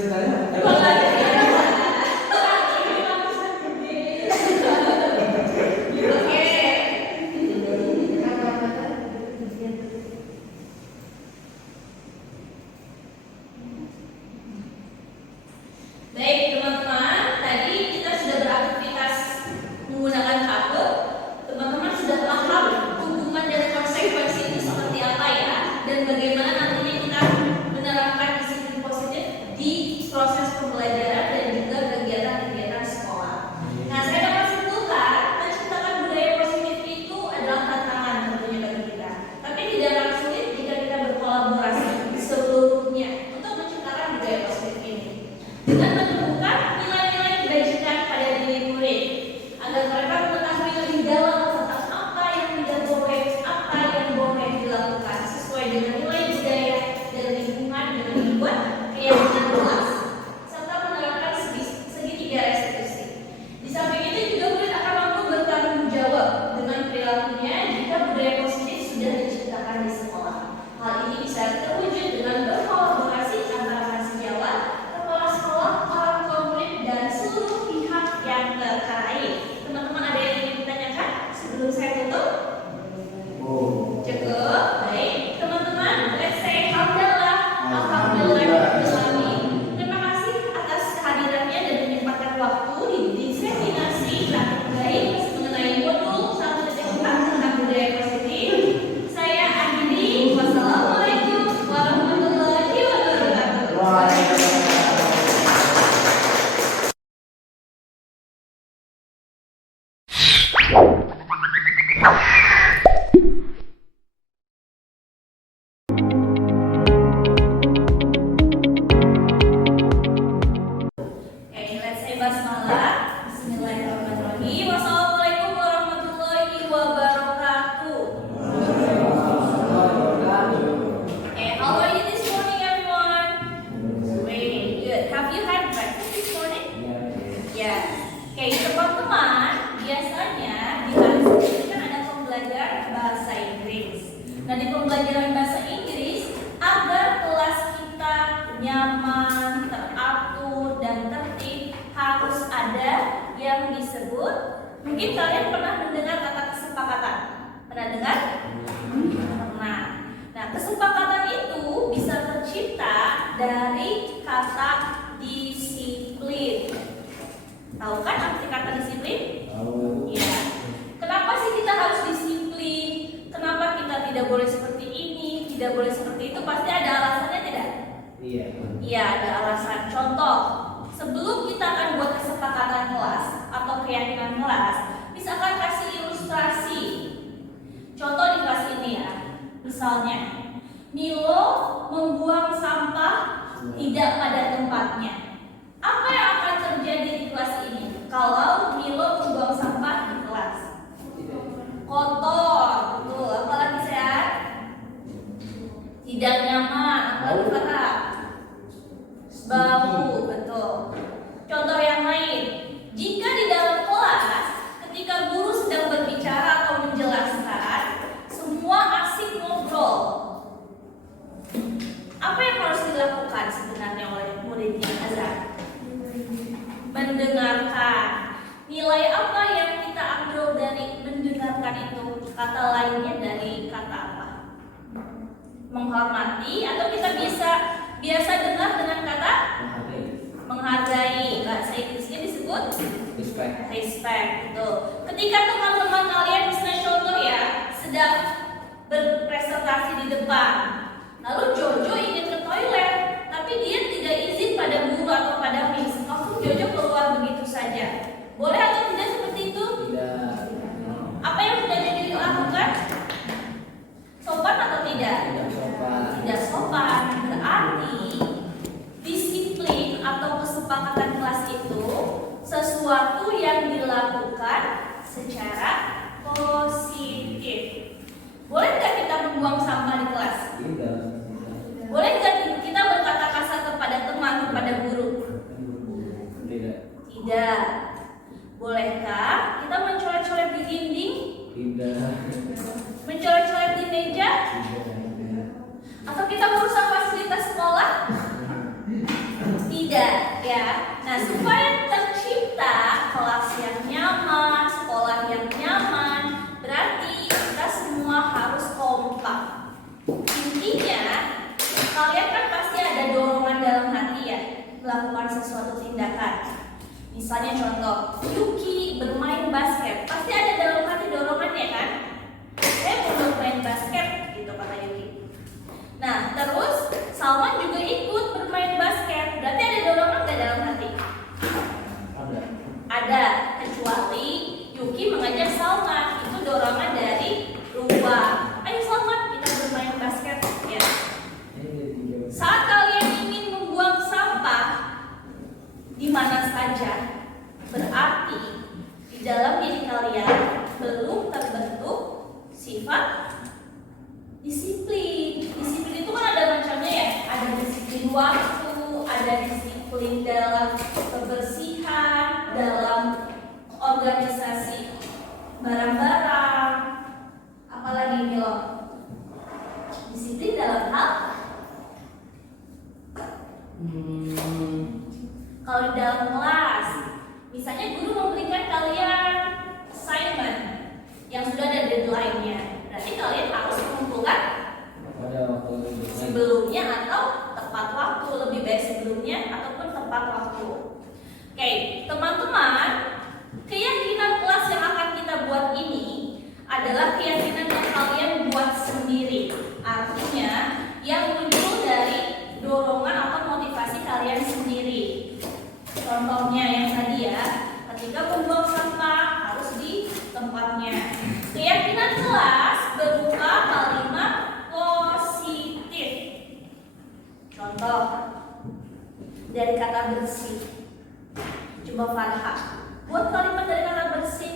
ceritanya? Baik teman-teman, tadi kita sudah beraktivitas menggunakan kartu. Teman-teman sudah paham hubungan dan konsekuensi itu seperti apa ya, dan bagaimana nantinya kita menerapkan disiplin positif di proses pembelajaran dan juga kegiatan-kegiatan sekolah. Nah, saya dapat simpulkan menciptakan budaya positif itu adalah tantangan tentunya bagi kita, tapi tidaklah sulit jika kita berkolaborasi seluruhnya untuk menciptakan budaya positif ini dengan menemukan nilai-nilai kebajikan pada diri murid agar mereka mengetahui lebih dalam tentang apa yang tidak boleh, apa yang boleh dilakukan sesuai dengan nilai budaya dan lingkungan dengan membuat keyakinan kelas serta menerapkan segitiga restitusi. Di samping itu juga murid akan mampu bertanggung jawab dengan perilakunya jika budaya positif sudah diciptakan di sekolah. Hal ini bisa terwujud dengan berkolaborasi antara mahasiswa, kepala sekolah, orang tua murid, dan seluruh pihak yang terkait. Teman-teman ada yang ingin ditanyakan sebelum saya tutup? Cukup? Baik. Teman-teman, let's say alhamdulillah. Alhamdulillah. Terima kasih atas kehadirannya dan menyempatkan waktu di diseminasi praktik baik mengenai modul 1.4 tentang budaya positif. Saya akhiri. Wassalamualaikum warahmatullahi wabarakatuh. Let's say basmalah. Bismillahirrahmanirrahim. Wassalamualaikum warahmatullahi wabarakatuh. How are you this morning, everyone? Great, good. Have you had breakfast this morning? Yeah. Teman-teman, biasanya di hari ini kan ada pembelajaran bahasa Inggris. Nah, di pembelajaran bahasa Inggris, agar kelas kita nyaman, teratur, dan tertib, harus ada yang disebut, mungkin kalian pernah mendengar kata kesepakatan. Pernah dengar? Pernah. Nah, kesepakatan itu bisa tercipta dari kata disiplin. Tahu kan arti kata disiplin? Iya. Kenapa sih kita harus disiplin? Kenapa kita tidak boleh seperti ini, tidak boleh seperti itu? Pasti ada alasannya, tidak? Iya, ada alasan. Contoh, sebelum kita akan buat kesepakatan kelas atau keyakinan kelas, misalkan kasih ilustrasi. Contoh di kelas ini ya. Misalnya, Milo membuang sampah tidak pada tempatnya. Apa yang akan terjadi di kelas ini kalau Milo membuang sampah di kelas? Kotor, betul. Apalagi sehat? Tidak nyaman. Apalagi Farah? Bau, betul. Contoh yang lain, jika di dalam kelas ketika guru sedang berbicara atau menjelaskan, semua asik ngobrol. Apa yang harus dilakukan sebenarnya oleh muridnya Azhar? Mendengarkan. Nilai apa yang kita ambil dari mendengarkan itu? Kata lainnya dari kata apa? Menghormati, atau kita biasa dengar dengan kata menghargai. Bahasa Inggrisnya disebut respect. Betul. Ketika teman-teman kalian misalnya contoh ya, sedang berpresentasi di depan, lalu Jojo ingin ke toilet, tapi dia tidak izin pada guru atau pada miss, langsung Jojo keluar begitu saja. Boleh atau tidak seperti itu? Tidak. Apa yang sudah jadi dilakukan? Sopan atau tidak? Tidak sopan. Berarti disiplin atau kesepakatan kelas itu sesuatu yang dilakukan secara positif. Boleh nggak kita membuang sampah di kelas? Boleh nggak kita berkata kasar kepada teman, kepada guru? Tidak. Bolehkah kita mencoret-coret di dinding? Tidak. Mencoret-coret di meja? Atau kita merusak fasilitas sekolah? Tidak. Tidak, ya. Nah, supaya tercipta kelas yang nyaman, sekolah yang nyaman, berarti kita semua harus kompak. Intinya, kalian kan pasti ada dorongan dalam hati ya, melakukan sesuatu tindakan. Misalnya contoh, Yuki bermain basket, pasti ada dalam hati dorongannya kan? Saya mau bermain basket, gitu kata Yuki. Nah, terus Salman juga ikut bermain basket, berarti ada dorongan nggak dalam hati? Ada, kecuali Yuki mengajak Salman, itu dorongan dari luar. Ayo Salman, kita bermain basket, ya. Saat kalian ingin membuang sampah di mana saja, berarti di dalam diri kalian belum terbentuk sifat disiplin. Disiplin itu kan ada macamnya ya, ada disiplin waktu, ada disiplin dalam kebersihan, dalam organisasi barang-barang, apalagi ini loh. Disiplin dalam hal kalau di dalam kelas, misalnya guru memberikan kalian assignment yang sudah ada deadline-nya, berarti kalian harus mengumpulkan sebelumnya atau tepat waktu, lebih baik sebelumnya ataupun tepat waktu. Oke, teman-teman, keyakinan kelas yang akan kita buat ini adalah keyakinan yang kalian buat sendiri. Artinya, yang muncul dari dorongan atau motivasi kalian sendiri. Contohnya yang tadi ya, ketika membuang sampah harus di tempatnya. Keyakinan kelas berupa kalimat positif. Contoh dari kata bersih. Coba Farha, buat kalimat dari kata bersih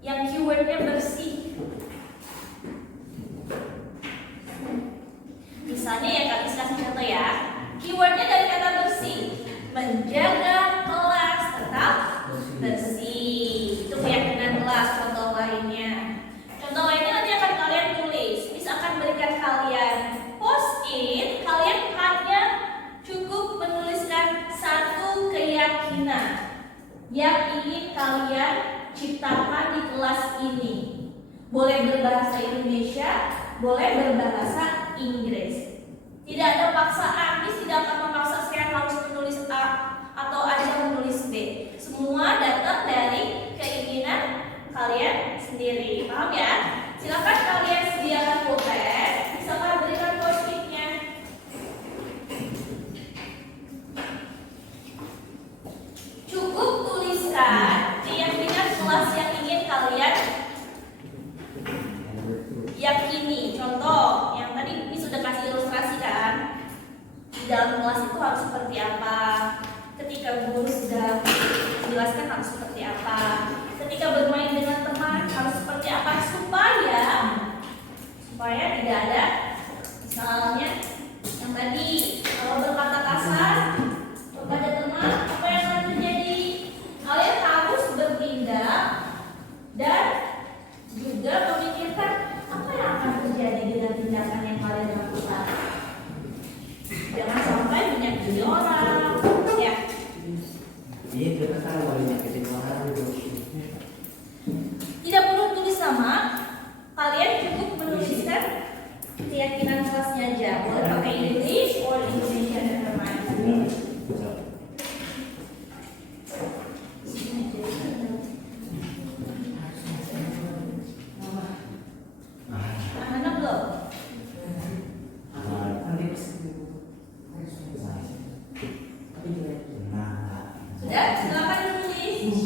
yang keywordnya bersih. Misalnya ya Kak, kasih contoh ya. Keywordnya dari kata bersih, menjaga kelas tetap bersih. Itu keyakinan kelas. Contoh lainnya nanti akan kalian tulis. Bisa akan berikan kalian post-it. Kalian hanya cukup menuliskan satu keyakinan yang ingin kalian ciptakan di kelas ini. Boleh berbahasa Indonesia, boleh berbahasa Inggris. Tidak ada paksaan, tidak akan memaksa saya harus menulis A atau Anda menulis B. Semua datang dari keinginan kalian sendiri. Paham ya? Silakan kalian sediakan pulpen, bisa berikan post-it-nya. Cukup tuliskan keyakinan kelas yang ingin kalian yakini. Contoh, yang tadi ini sudah kasih ilustrasi kan? Di dalam kelas itu harus seperti apa? Ketika guru sudah menjelaskan harus seperti apa? Ketika bermain dengan teman harus seperti apa? Supaya tidak ada misalnya yang tadi kalau berkata kasar kepada teman, apa yang akan terjadi? Kalian harus bertindak dan juga memikirkan apa yang akan terjadi dengan tindakan yang kalian lakukan. Jangan sampai menyakiti orang, ya. Iya, kita kan boleh nyakitin orang. Tidak perlu tulis nama, kalian cukup menuliskan keyakinan kelasnya aja. Boleh pakai English or Indonesian Enterprise. Anak belum? Sudah, silakan menulis.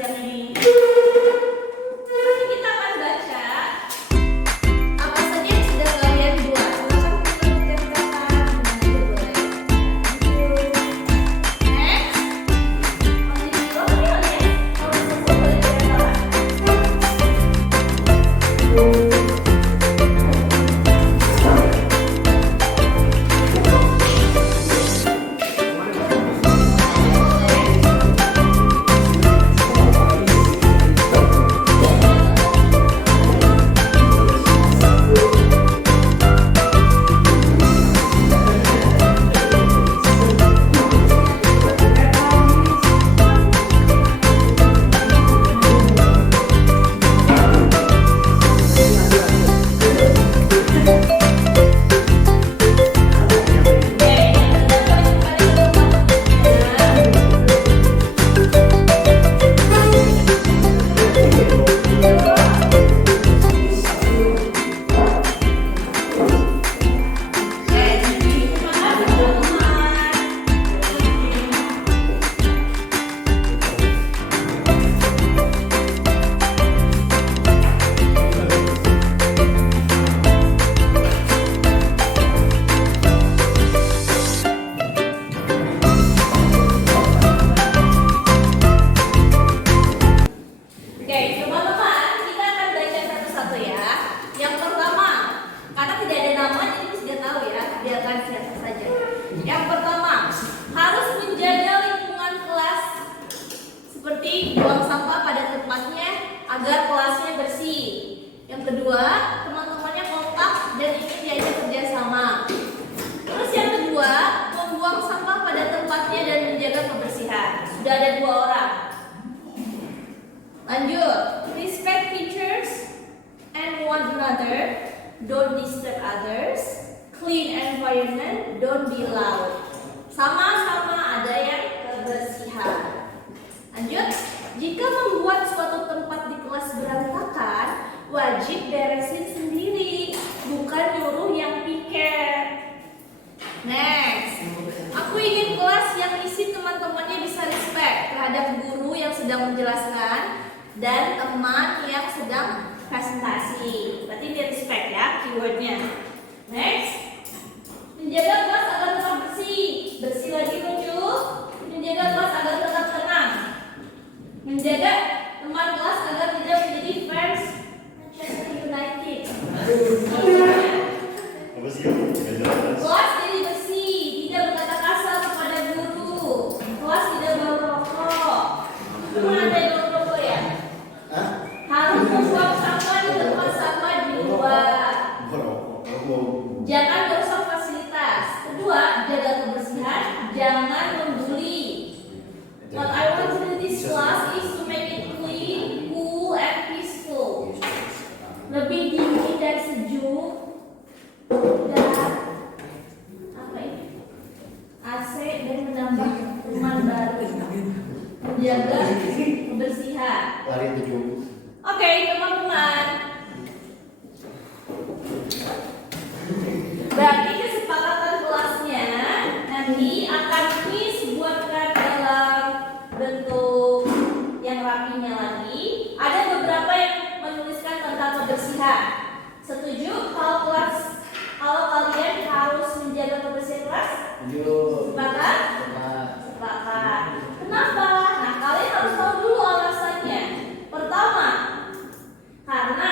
siang ini. Nanti kita akan baca apa saja yang sudah kalian buat. Silakan dikerjakan dengan juga boleh. Next. Oke, teman-teman, kita akan baca satu-satu ya. Yang pertama, karena tidak ada nama, jadi sudah tahu ya, biarkan siapa saja. Yang pertama, harus menjaga lingkungan kelas seperti buang sampah pada tempatnya agar kelasnya bersih. Yang kedua, teman-temannya kompak dan ingin diajak kerjasama. Terus yang kedua, membuang sampah pada tempatnya dan menjaga kebersihan. Sudah ada 2 orang. Lanjut, respect teachers and one another, don't disturb others, clean environment, don't be loud. Sama-sama ada yang kebersihan. Lanjut, jika membuat suatu tempat di kelas berantakan, wajib beresin sendiri, bukan nyuruh yang piket. Next, aku ingin kelas yang isi teman-temannya bisa respect terhadap guru yang sedang menjelaskan dan teman yang sedang presentasi. Berarti dia respect ya keywordnya. Next, menjaga kelas agar tetap bersih. Bersih lagi lucu. Menjaga kelas agar tetap tenang. Menjaga teman kelas agar tidak menjadi fans Manchester United. Kelas jadi bersih, tidak berkata kasar kepada guru. Kelas tidak merokok. Cuma ada yang merokok ya? Harus membuang sampah di tempat sampah di luar. Jangan merusak fasilitas. Kedua, jaga kebersihan, jangan membuli. What I want to do this class is to make it clean, cool, and peaceful. Lebih dingin dan sejuk dan apa ini? AC dan menambah teman baru. Menjaga kebersihan. Oke, teman-teman. Berarti kesepakatan kelasnya nanti akan Miss buatkan dalam bentuk yang rapinya lagi. Ada beberapa yang menuliskan tentang kebersihan. Setuju kalau kalian harus menjaga kebersihan kelas? Sepakat? Sepakat. Kenapa? Nah, kalian harus tahu dulu alasannya. Pertama, karena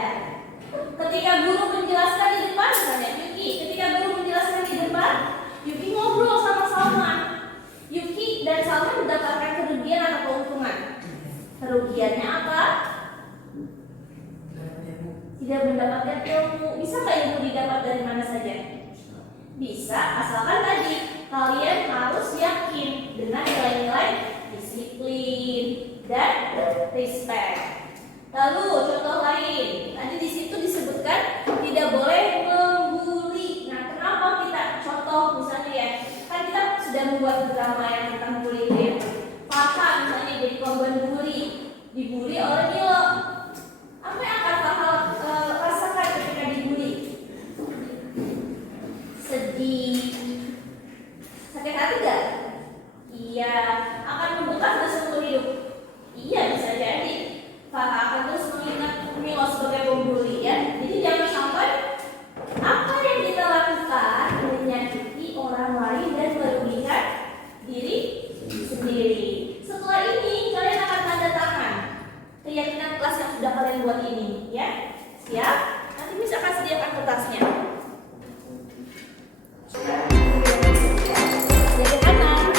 Ya. Ketika guru menjelaskan di depan, misalnya Yuki, ketika guru menjelaskan di depan, Yuki ngobrol sama Salma. Yuki dan Salma mendapatkan kerugian atau keuntungan. Kerugiannya apa? Tidak mendapatkan ilmu. Bisa nggak ilmu didapat dari mana saja? Bisa, asalkan tadi kalian harus yakin dengan nilai-nilai disiplin dan respect. Lalu contoh lain, tadi di situ disebutkan tidak boleh membuli. Nah, kenapa kita contoh misalnya ya, kan kita sudah membuat drama yang tentang bullying ya. Fata misalnya jadi korban bully, dibully oleh Milo. Apa yang akan Fata rasakan ketika dibully? Sedih, sakit hati gak? Iya, akan membekas gak seumur hidup? Iya, bisa jadi. Fata akan terus mengingat Milo sebagai pembuli ya. Jadi jangan sampai apa yang kita lakukan menyakiti orang lain dan merugikan diri sendiri. Setelah ini kalian akan tanda tangan keyakinan kelas yang sudah kalian buat ini ya. Siap? Nanti bisa akan sediakan kertasnya. Jadi kanan.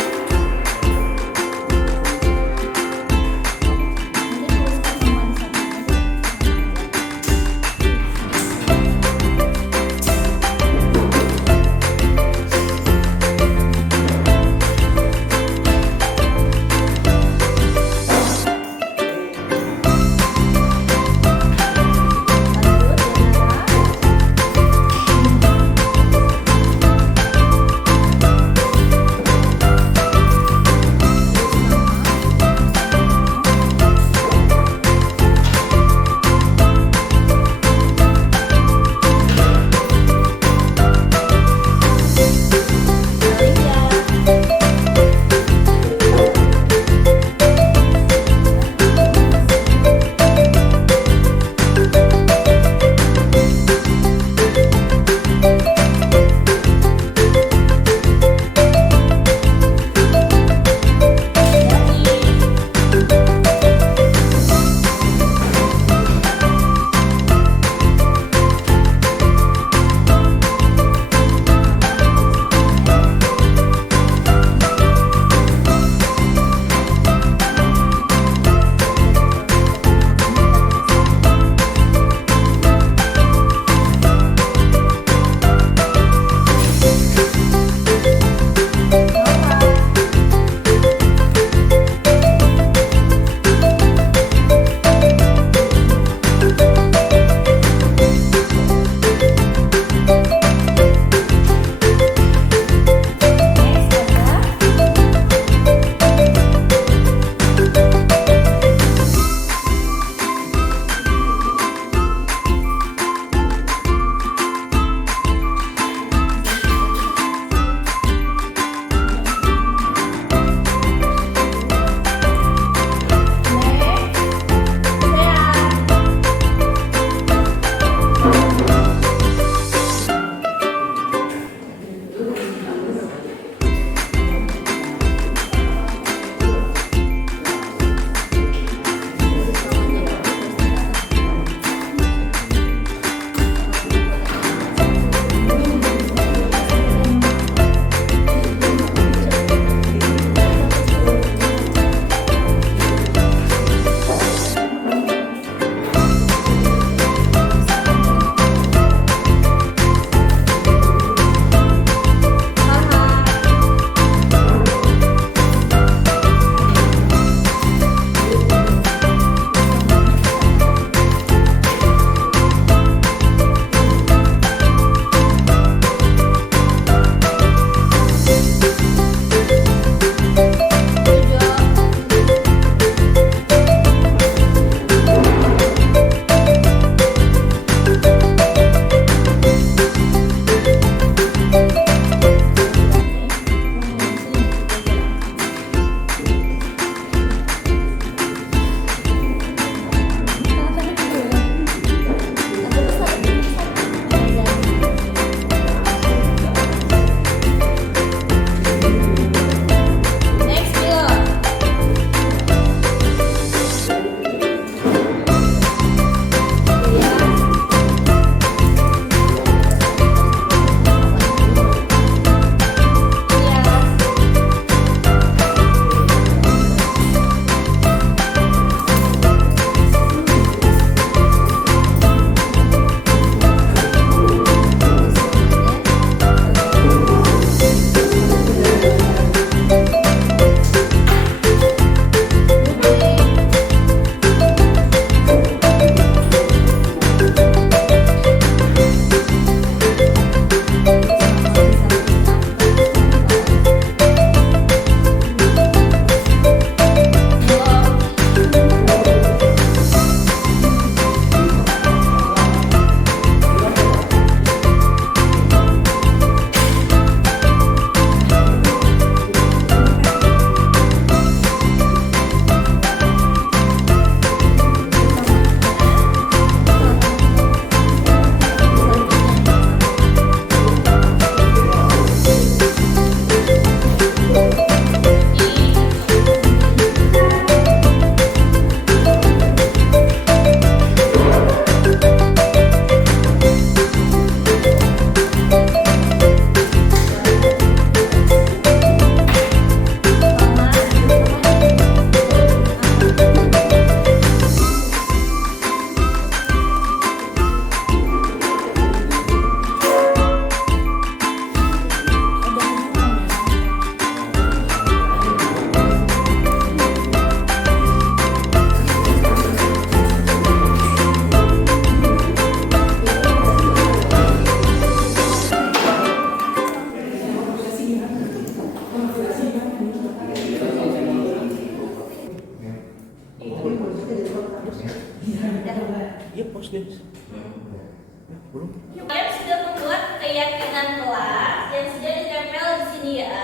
Kalian sudah membuat keyakinan kelas yang sudah ditempel di sini ya.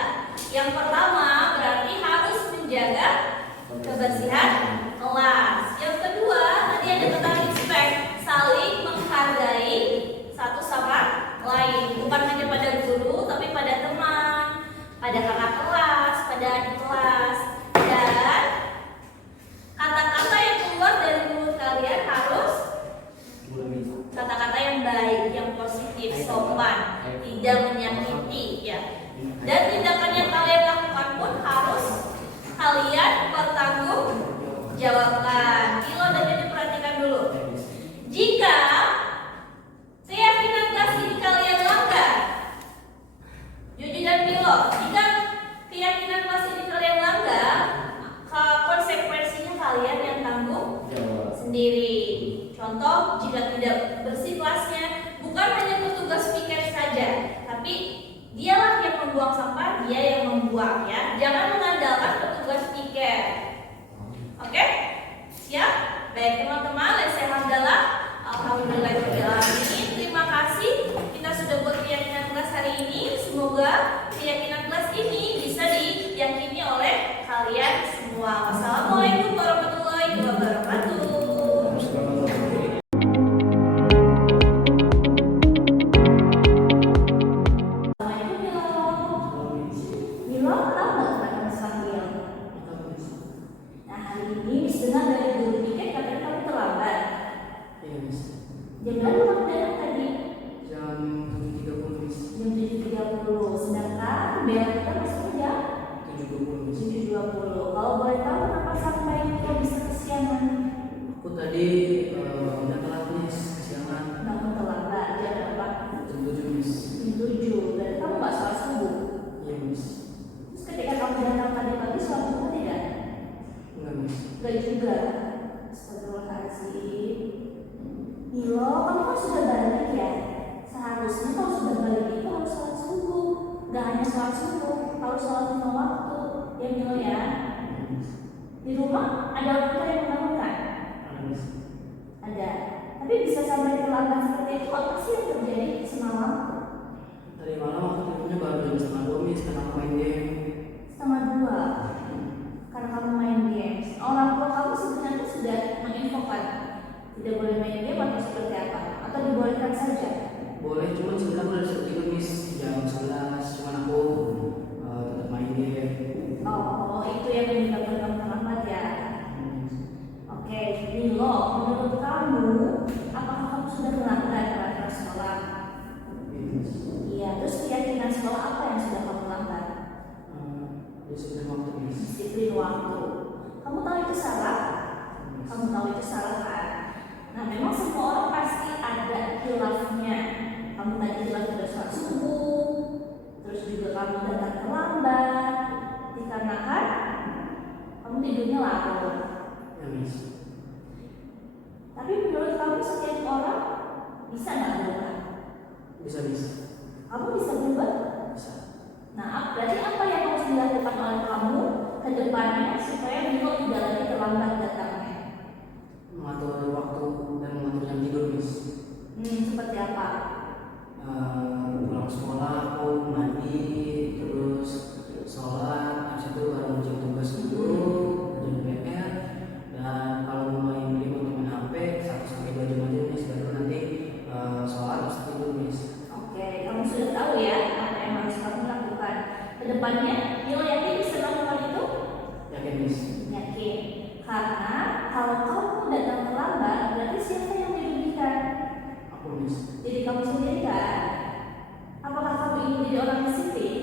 Yang pertama berarti harus menjaga kebersihan kelas. Yang kedua tadi ada kata respect, saling menghargai satu sama lain, bukan hanya pada guru tapi pada teman, pada kakak kelas, pada adik kelas. Dan kata-kata yang keluar dari mulut kalian harus kata-kata yang baik, yang positif, sopan, tidak menyakiti ya. Dan tindakan yang kalian lakukan pun harus kalian bertanggung jawabkan. Kilo dan jadi perhatikan dulu. Jika keyakinan kelas ini kalian langgar, Yuji dan Milo, jika keyakinan kelas ini kalian langgar, konsekuensinya kalian yang tanggung sendiri. Contoh, jika tidak bersih kelasnya, bukan hanya petugas piket saja, tapi dialah yang membuang sampah, dia yang membuang ya. Jangan mengandalkan petugas piket. Oke? Siap? Baik teman-teman, saya Hamdalah. Alhamdulillahirobbilalamin. Terima kasih kita sudah buat keyakinan kelas hari ini. Semoga keyakinan kelas ini bisa diyakini oleh kalian semua. Wassalamualaikum warahmatullahi wabarakatuh. Jam berapa kamu datang tadi? Jam 7.30 Miss. Jam 7.30. Sedangkan bel kita masuk jam 7.20 Miss. 7.20. Kalau boleh tahu kenapa sampai kau bisa kesiangan? Aku tadi udah telat Miss, kesiangan. Bangun terlambat jam berapa? Jam 7 Miss. Jam 7. Berarti kamu nggak sholat subuh? Iya Miss. Terus ketika kamu datang tadi pagi sholat subuh tidak? Enggak Miss. Enggak juga. Astagfirullahaladzim. Milo, kamu kan sudah balik ya? Seharusnya kalau sudah balik itu harus sholat subuh. Gak hanya sholat subuh, harus sholat lima waktu. Ya Milo ya. Di rumah ada orang tua yang membangunkan? Ada Miss. Ada. Tapi bisa sampai terlambat seperti itu, apa sih yang terjadi semalam? Tadi malam aku tidurnya baru jam 1:30 Miss karena aku main game. 1:30. Karena kamu main games. Orang tua kamu sebenarnya sudah menginfokan tidak boleh main game atau seperti apa? Atau dibolehkan saja? Boleh, cuman sebenarnya aku udah disuruh tidur Miss jam 11, cuman aku tetap main game. Oh, itu yang menyebabkan kamu terlambat ya? Oke, Milo, menurut kamu, apakah kamu sudah melanggar peraturan sekolah? Iya, terus keyakinan sekolah apa yang sudah kamu langgar? Disiplin waktu Miss. Disiplin waktu. Kamu tahu itu salah? Kamu tahu itu salah kan? Nah, memang semua orang pasti ada khilafnya. Kamu tadi bilang sudah sholat subuh, terus juga kamu datang terlambat, dikarenakan kamu tidurnya larut. Ya Miss. Tapi menurut kamu setiap orang bisa nggak berubah? Bisa Miss. Kamu bisa berubah? Bisa. Nah, berarti apa yang harus dilakukan oleh kamu ke depannya supaya Milo tidak lagi terlambat datangnya? Mengatur waktu dan mengatur jam tidur Miss. Seperti apa? Pulang sekolah aku mandi, terus sholat, habis itu baru ngerjain tugas dulu, ngerjain PR, dan kalau mau main game atau main HP 1 sampai 2 jam aja Miss, baru nanti sholat terus tidur Miss. Oke, kamu sudah tahu ya apa yang harus kamu lakukan ke depannya. Milo yakin bisa melakukan itu? Yakin Miss? Yakin. Karena kalau kamu datang terlambat, berarti siapa yang dirugikan? Aku Miss. Jadi kamu sendiri kan? Apakah kamu ingin jadi orang disiplin?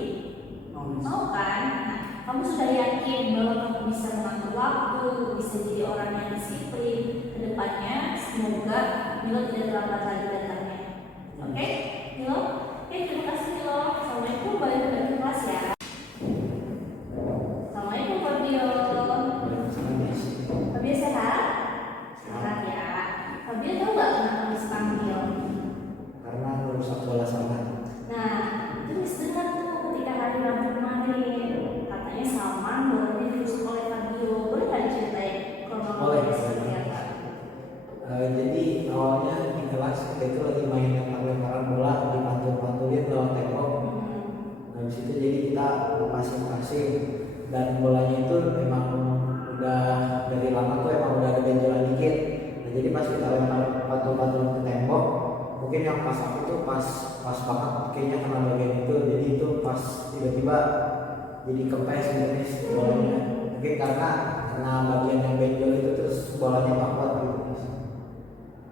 Mau Miss. Mau kan? Nah, kamu sudah yakin bahwa kamu bisa mengatur waktu, bisa jadi orang yang disiplin ke depannya. Semoga Milo tidak terlambat lagi datangnya. Oke? Milo? Oke, terima kasih Milo. Assalamualaikum, balik ke kelas ya. Assalamualaikum Fabio. Fabio sehat? Sehat ya. Fabio tahu nggak kenapa Miss panggil? Karena lulus sekolah sama. Nah, itu Miss dengar tuh ketika hari Rabu kemarin katanya Salman baru ditusuk oleh Fabio. Boleh nggak diceritain kronologi seperti apa? Jadi awalnya di kelas kita itu lagi main lempar-lemparan bola dipantul-pantulin lewat tembok. Nah di situ jadi kita passing dan bolanya itu emang udah dari lama tuh emang udah ada benjolan dikit. Nah jadi pas kita lempar pantul-pantul ke tembok, mungkin yang pas aku tuh pas banget kayaknya kena bagian itu, jadi itu pas tiba-tiba jadi kempes gitu bolanya. Mungkin karena kena bagian yang benjol itu terus bolanya nggak kuat gitu.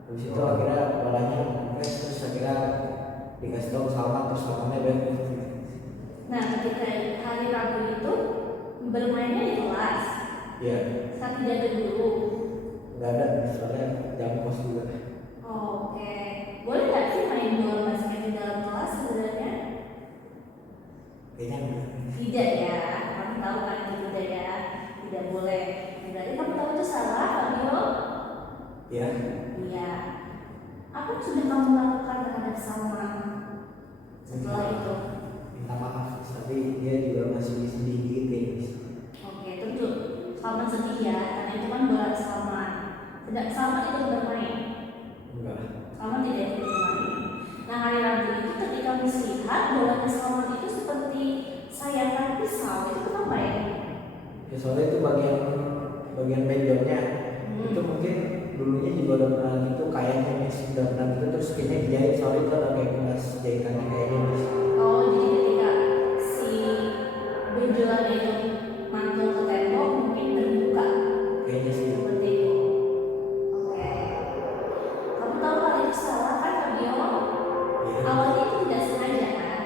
Habis itu akhirnya bolanya kempes, terus akhirnya dikasih tahu selamat, terus selamatnya baik. Nah, ketika hari Rabu itu bermainnya di kelas. Iya. Saat tidak ada guru. Nggak ada, soalnya jam kos juga. Oke. Boleh nggak sih main bola basket di dalam kelas sebenarnya? Kayaknya enggak. Tidak ya. Kamu tahu kan itu tidak ya? Tidak boleh. Berarti kamu tahu itu salah, Fabio? Iya. Iya. Apa yang sudah kamu lakukan terhadap Salma setelah itu? Minta maaf, tapi dia juga masih sedih gitu. Oke, tentu Salma sedih ya, karena itu kan bola Salma. Tidak, Salma itu bermain. Enggak. Salma tidak ikut bermain. Nah, hari Rabu itu ketika melihat bola Salma itu seperti sayatan pisau, itu kenapa ya? Ya soalnya itu bagian benjolnya. Itu mungkin dulunya juga udah pernah gitu, kayaknya Miss udah pernah gitu, terus skinnya dijahit, soalnya itu ada kayak bekas jahitannya kayaknya Miss. Oh, jadi ketika si benjolan itu mantul ke tembok mungkin terbuka. Kayaknya sih. Seperti itu. Oke. Kamu tahu hal itu salah kan, Fabio? Iya. Awalnya itu tidak sengaja kan?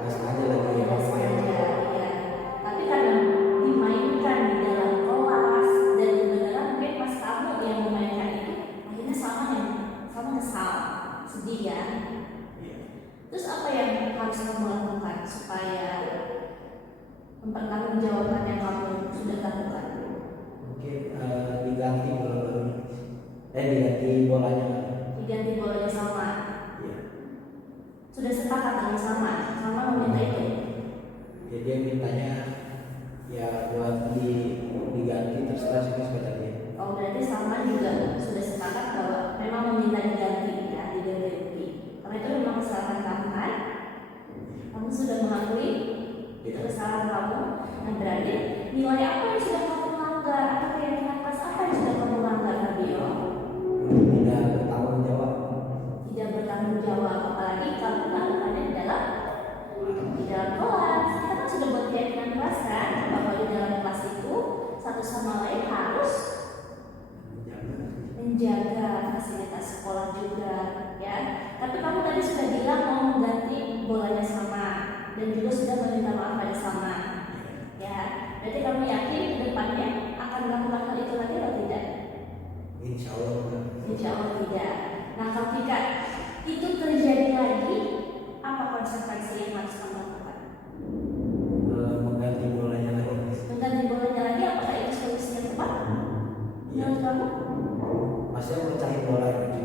Nggak sengaja lagi Tidak ya main. sengaja, ya. Tapi karena dimainkan di dalam kelas dan kebenaran mungkin pas kamu yang memainkan itu, akhirnya sama kesal, sedih ya. Iya. Terus apa yang harus kamu lakukan supaya mempertanggungjawabkan yang kamu sudah lakukan? Mungkin diganti bola baru. Diganti bolanya. Diganti bolanya sama. Iya. Sudah sepakat dengan sama meminta itu. Ya dia mintanya ya buat diganti, terus kata dia. Oh, berarti sama juga sudah sepakat bahwa memang meminta diganti ya, diganti. Karena itu memang kesalahan kamu kan? Kamu sudah mengakui itu kesalahan kamu. Nah, berarti nilai apa yang sudah kamu langgar atau keyakinan kelas apa yang sudah kamu langgar, Fabio? Tidak bertanggung jawab. Tidak bertanggung jawab, apalagi kamu melakukannya di dalam kelas. Kita kan sudah buat keyakinan kelas kan, bahwa di dalam kelas itu satu sama lain harus menjaga fasilitas sekolah juga, ya. Tapi kamu tadi sudah bilang mau mengganti bolanya sama dan juga sudah meminta maaf pada sama, ya. Berarti kamu yakin ke depannya akan melakukan hal itu lagi atau tidak? Insya Allah. Insya Allah tidak. Nah, ketika itu terjadi lagi, apa konsekuensi yang harus kamu lakukan? Mengganti bolanya lagi. Mengganti bolanya lagi, apakah itu solusi yang tepat? Menurut kamu? Masih mecahin bola lagi.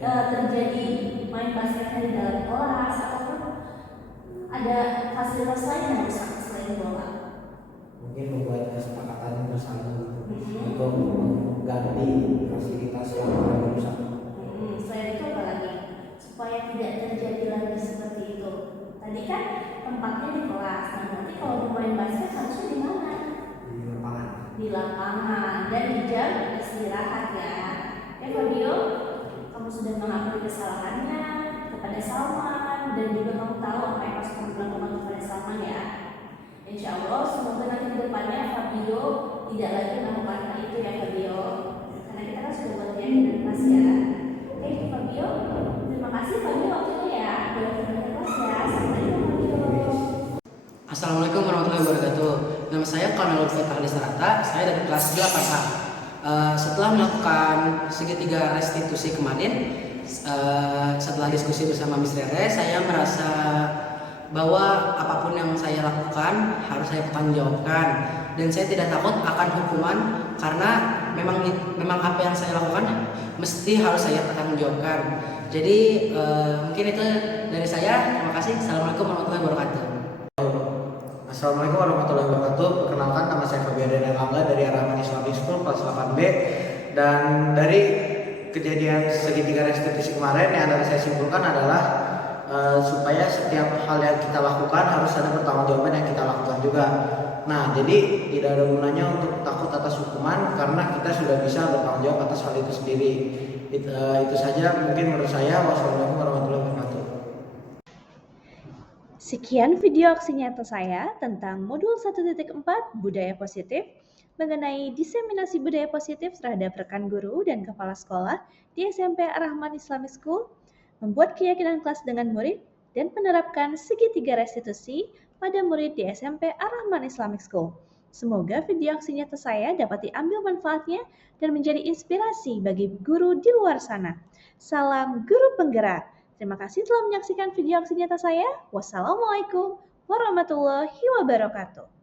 Terjadi main basketnya di dalam kelas ataupun ada fasilitas lain yang rusak selain bola? Mungkin membuat kesepakatan bersama untuk mengganti fasilitas yang rusak. Selain itu apa lagi? Supaya tidak terjadi lagi seperti itu. Tadi kan tempatnya di kelas. Nah, nanti kalau mau main basket harusnya di mana? Di lapangan. Di lapangan dan di jam istirahat ya. Fabio, kamu sudah mengakui kesalahannya kepada Salman dan juga kamu tahu apa yang harus kamu lakukan kepada Salman ya. Insya Allah semoga nanti ke depannya Fabio tidak lagi melakukan hal itu ya Fabio. Karena kita kan sudah buat keyakinan kelas ya. Oke Fabio, terima kasih Fabio waktunya ya. Buat keyakinan kelas ya. Sampai jumpa Fabio. Assalamualaikum warahmatullahi wabarakatuh. Nama saya Kolonel Fatah Sarata. Saya dari kelas 8A. Setelah melakukan segitiga restitusi kemarin, setelah diskusi bersama Miss Rere, saya merasa bahwa apapun yang saya lakukan harus saya pertanggungjawabkan dan saya tidak takut akan hukuman karena memang apa yang saya lakukan mesti harus saya pertanggungjawabkan. Jadi mungkin itu dari saya. Terima kasih. Assalamualaikum warahmatullahi wabarakatuh. Assalamualaikum warahmatullahi wabarakatuh. Perkenalkan, nama saya Fabian Erlangga dari Arah Manis Public School kelas 8B, dan dari kejadian segitiga restitusi kemarin yang dapat saya simpulkan adalah supaya setiap hal yang kita lakukan harus ada pertanggungjawaban yang kita lakukan juga. Nah, jadi tidak ada gunanya untuk takut atas hukuman karena kita sudah bisa bertanggung jawab atas hal itu sendiri. Itu saja mungkin menurut saya. Wassalamualaikum warahmatullahi wabarakatuh. Sekian video aksi nyata saya tentang modul 1.4 budaya positif mengenai diseminasi budaya positif terhadap rekan guru dan kepala sekolah di SMP Ar-Rahman Islamic School, membuat keyakinan kelas dengan murid, dan menerapkan segitiga restitusi pada murid di SMP Ar-Rahman Islamic School. Semoga video aksi nyata saya dapat diambil manfaatnya dan menjadi inspirasi bagi guru di luar sana. Salam guru penggerak. Terima kasih telah menyaksikan video aksi nyata saya. Wassalamualaikum warahmatullahi wabarakatuh.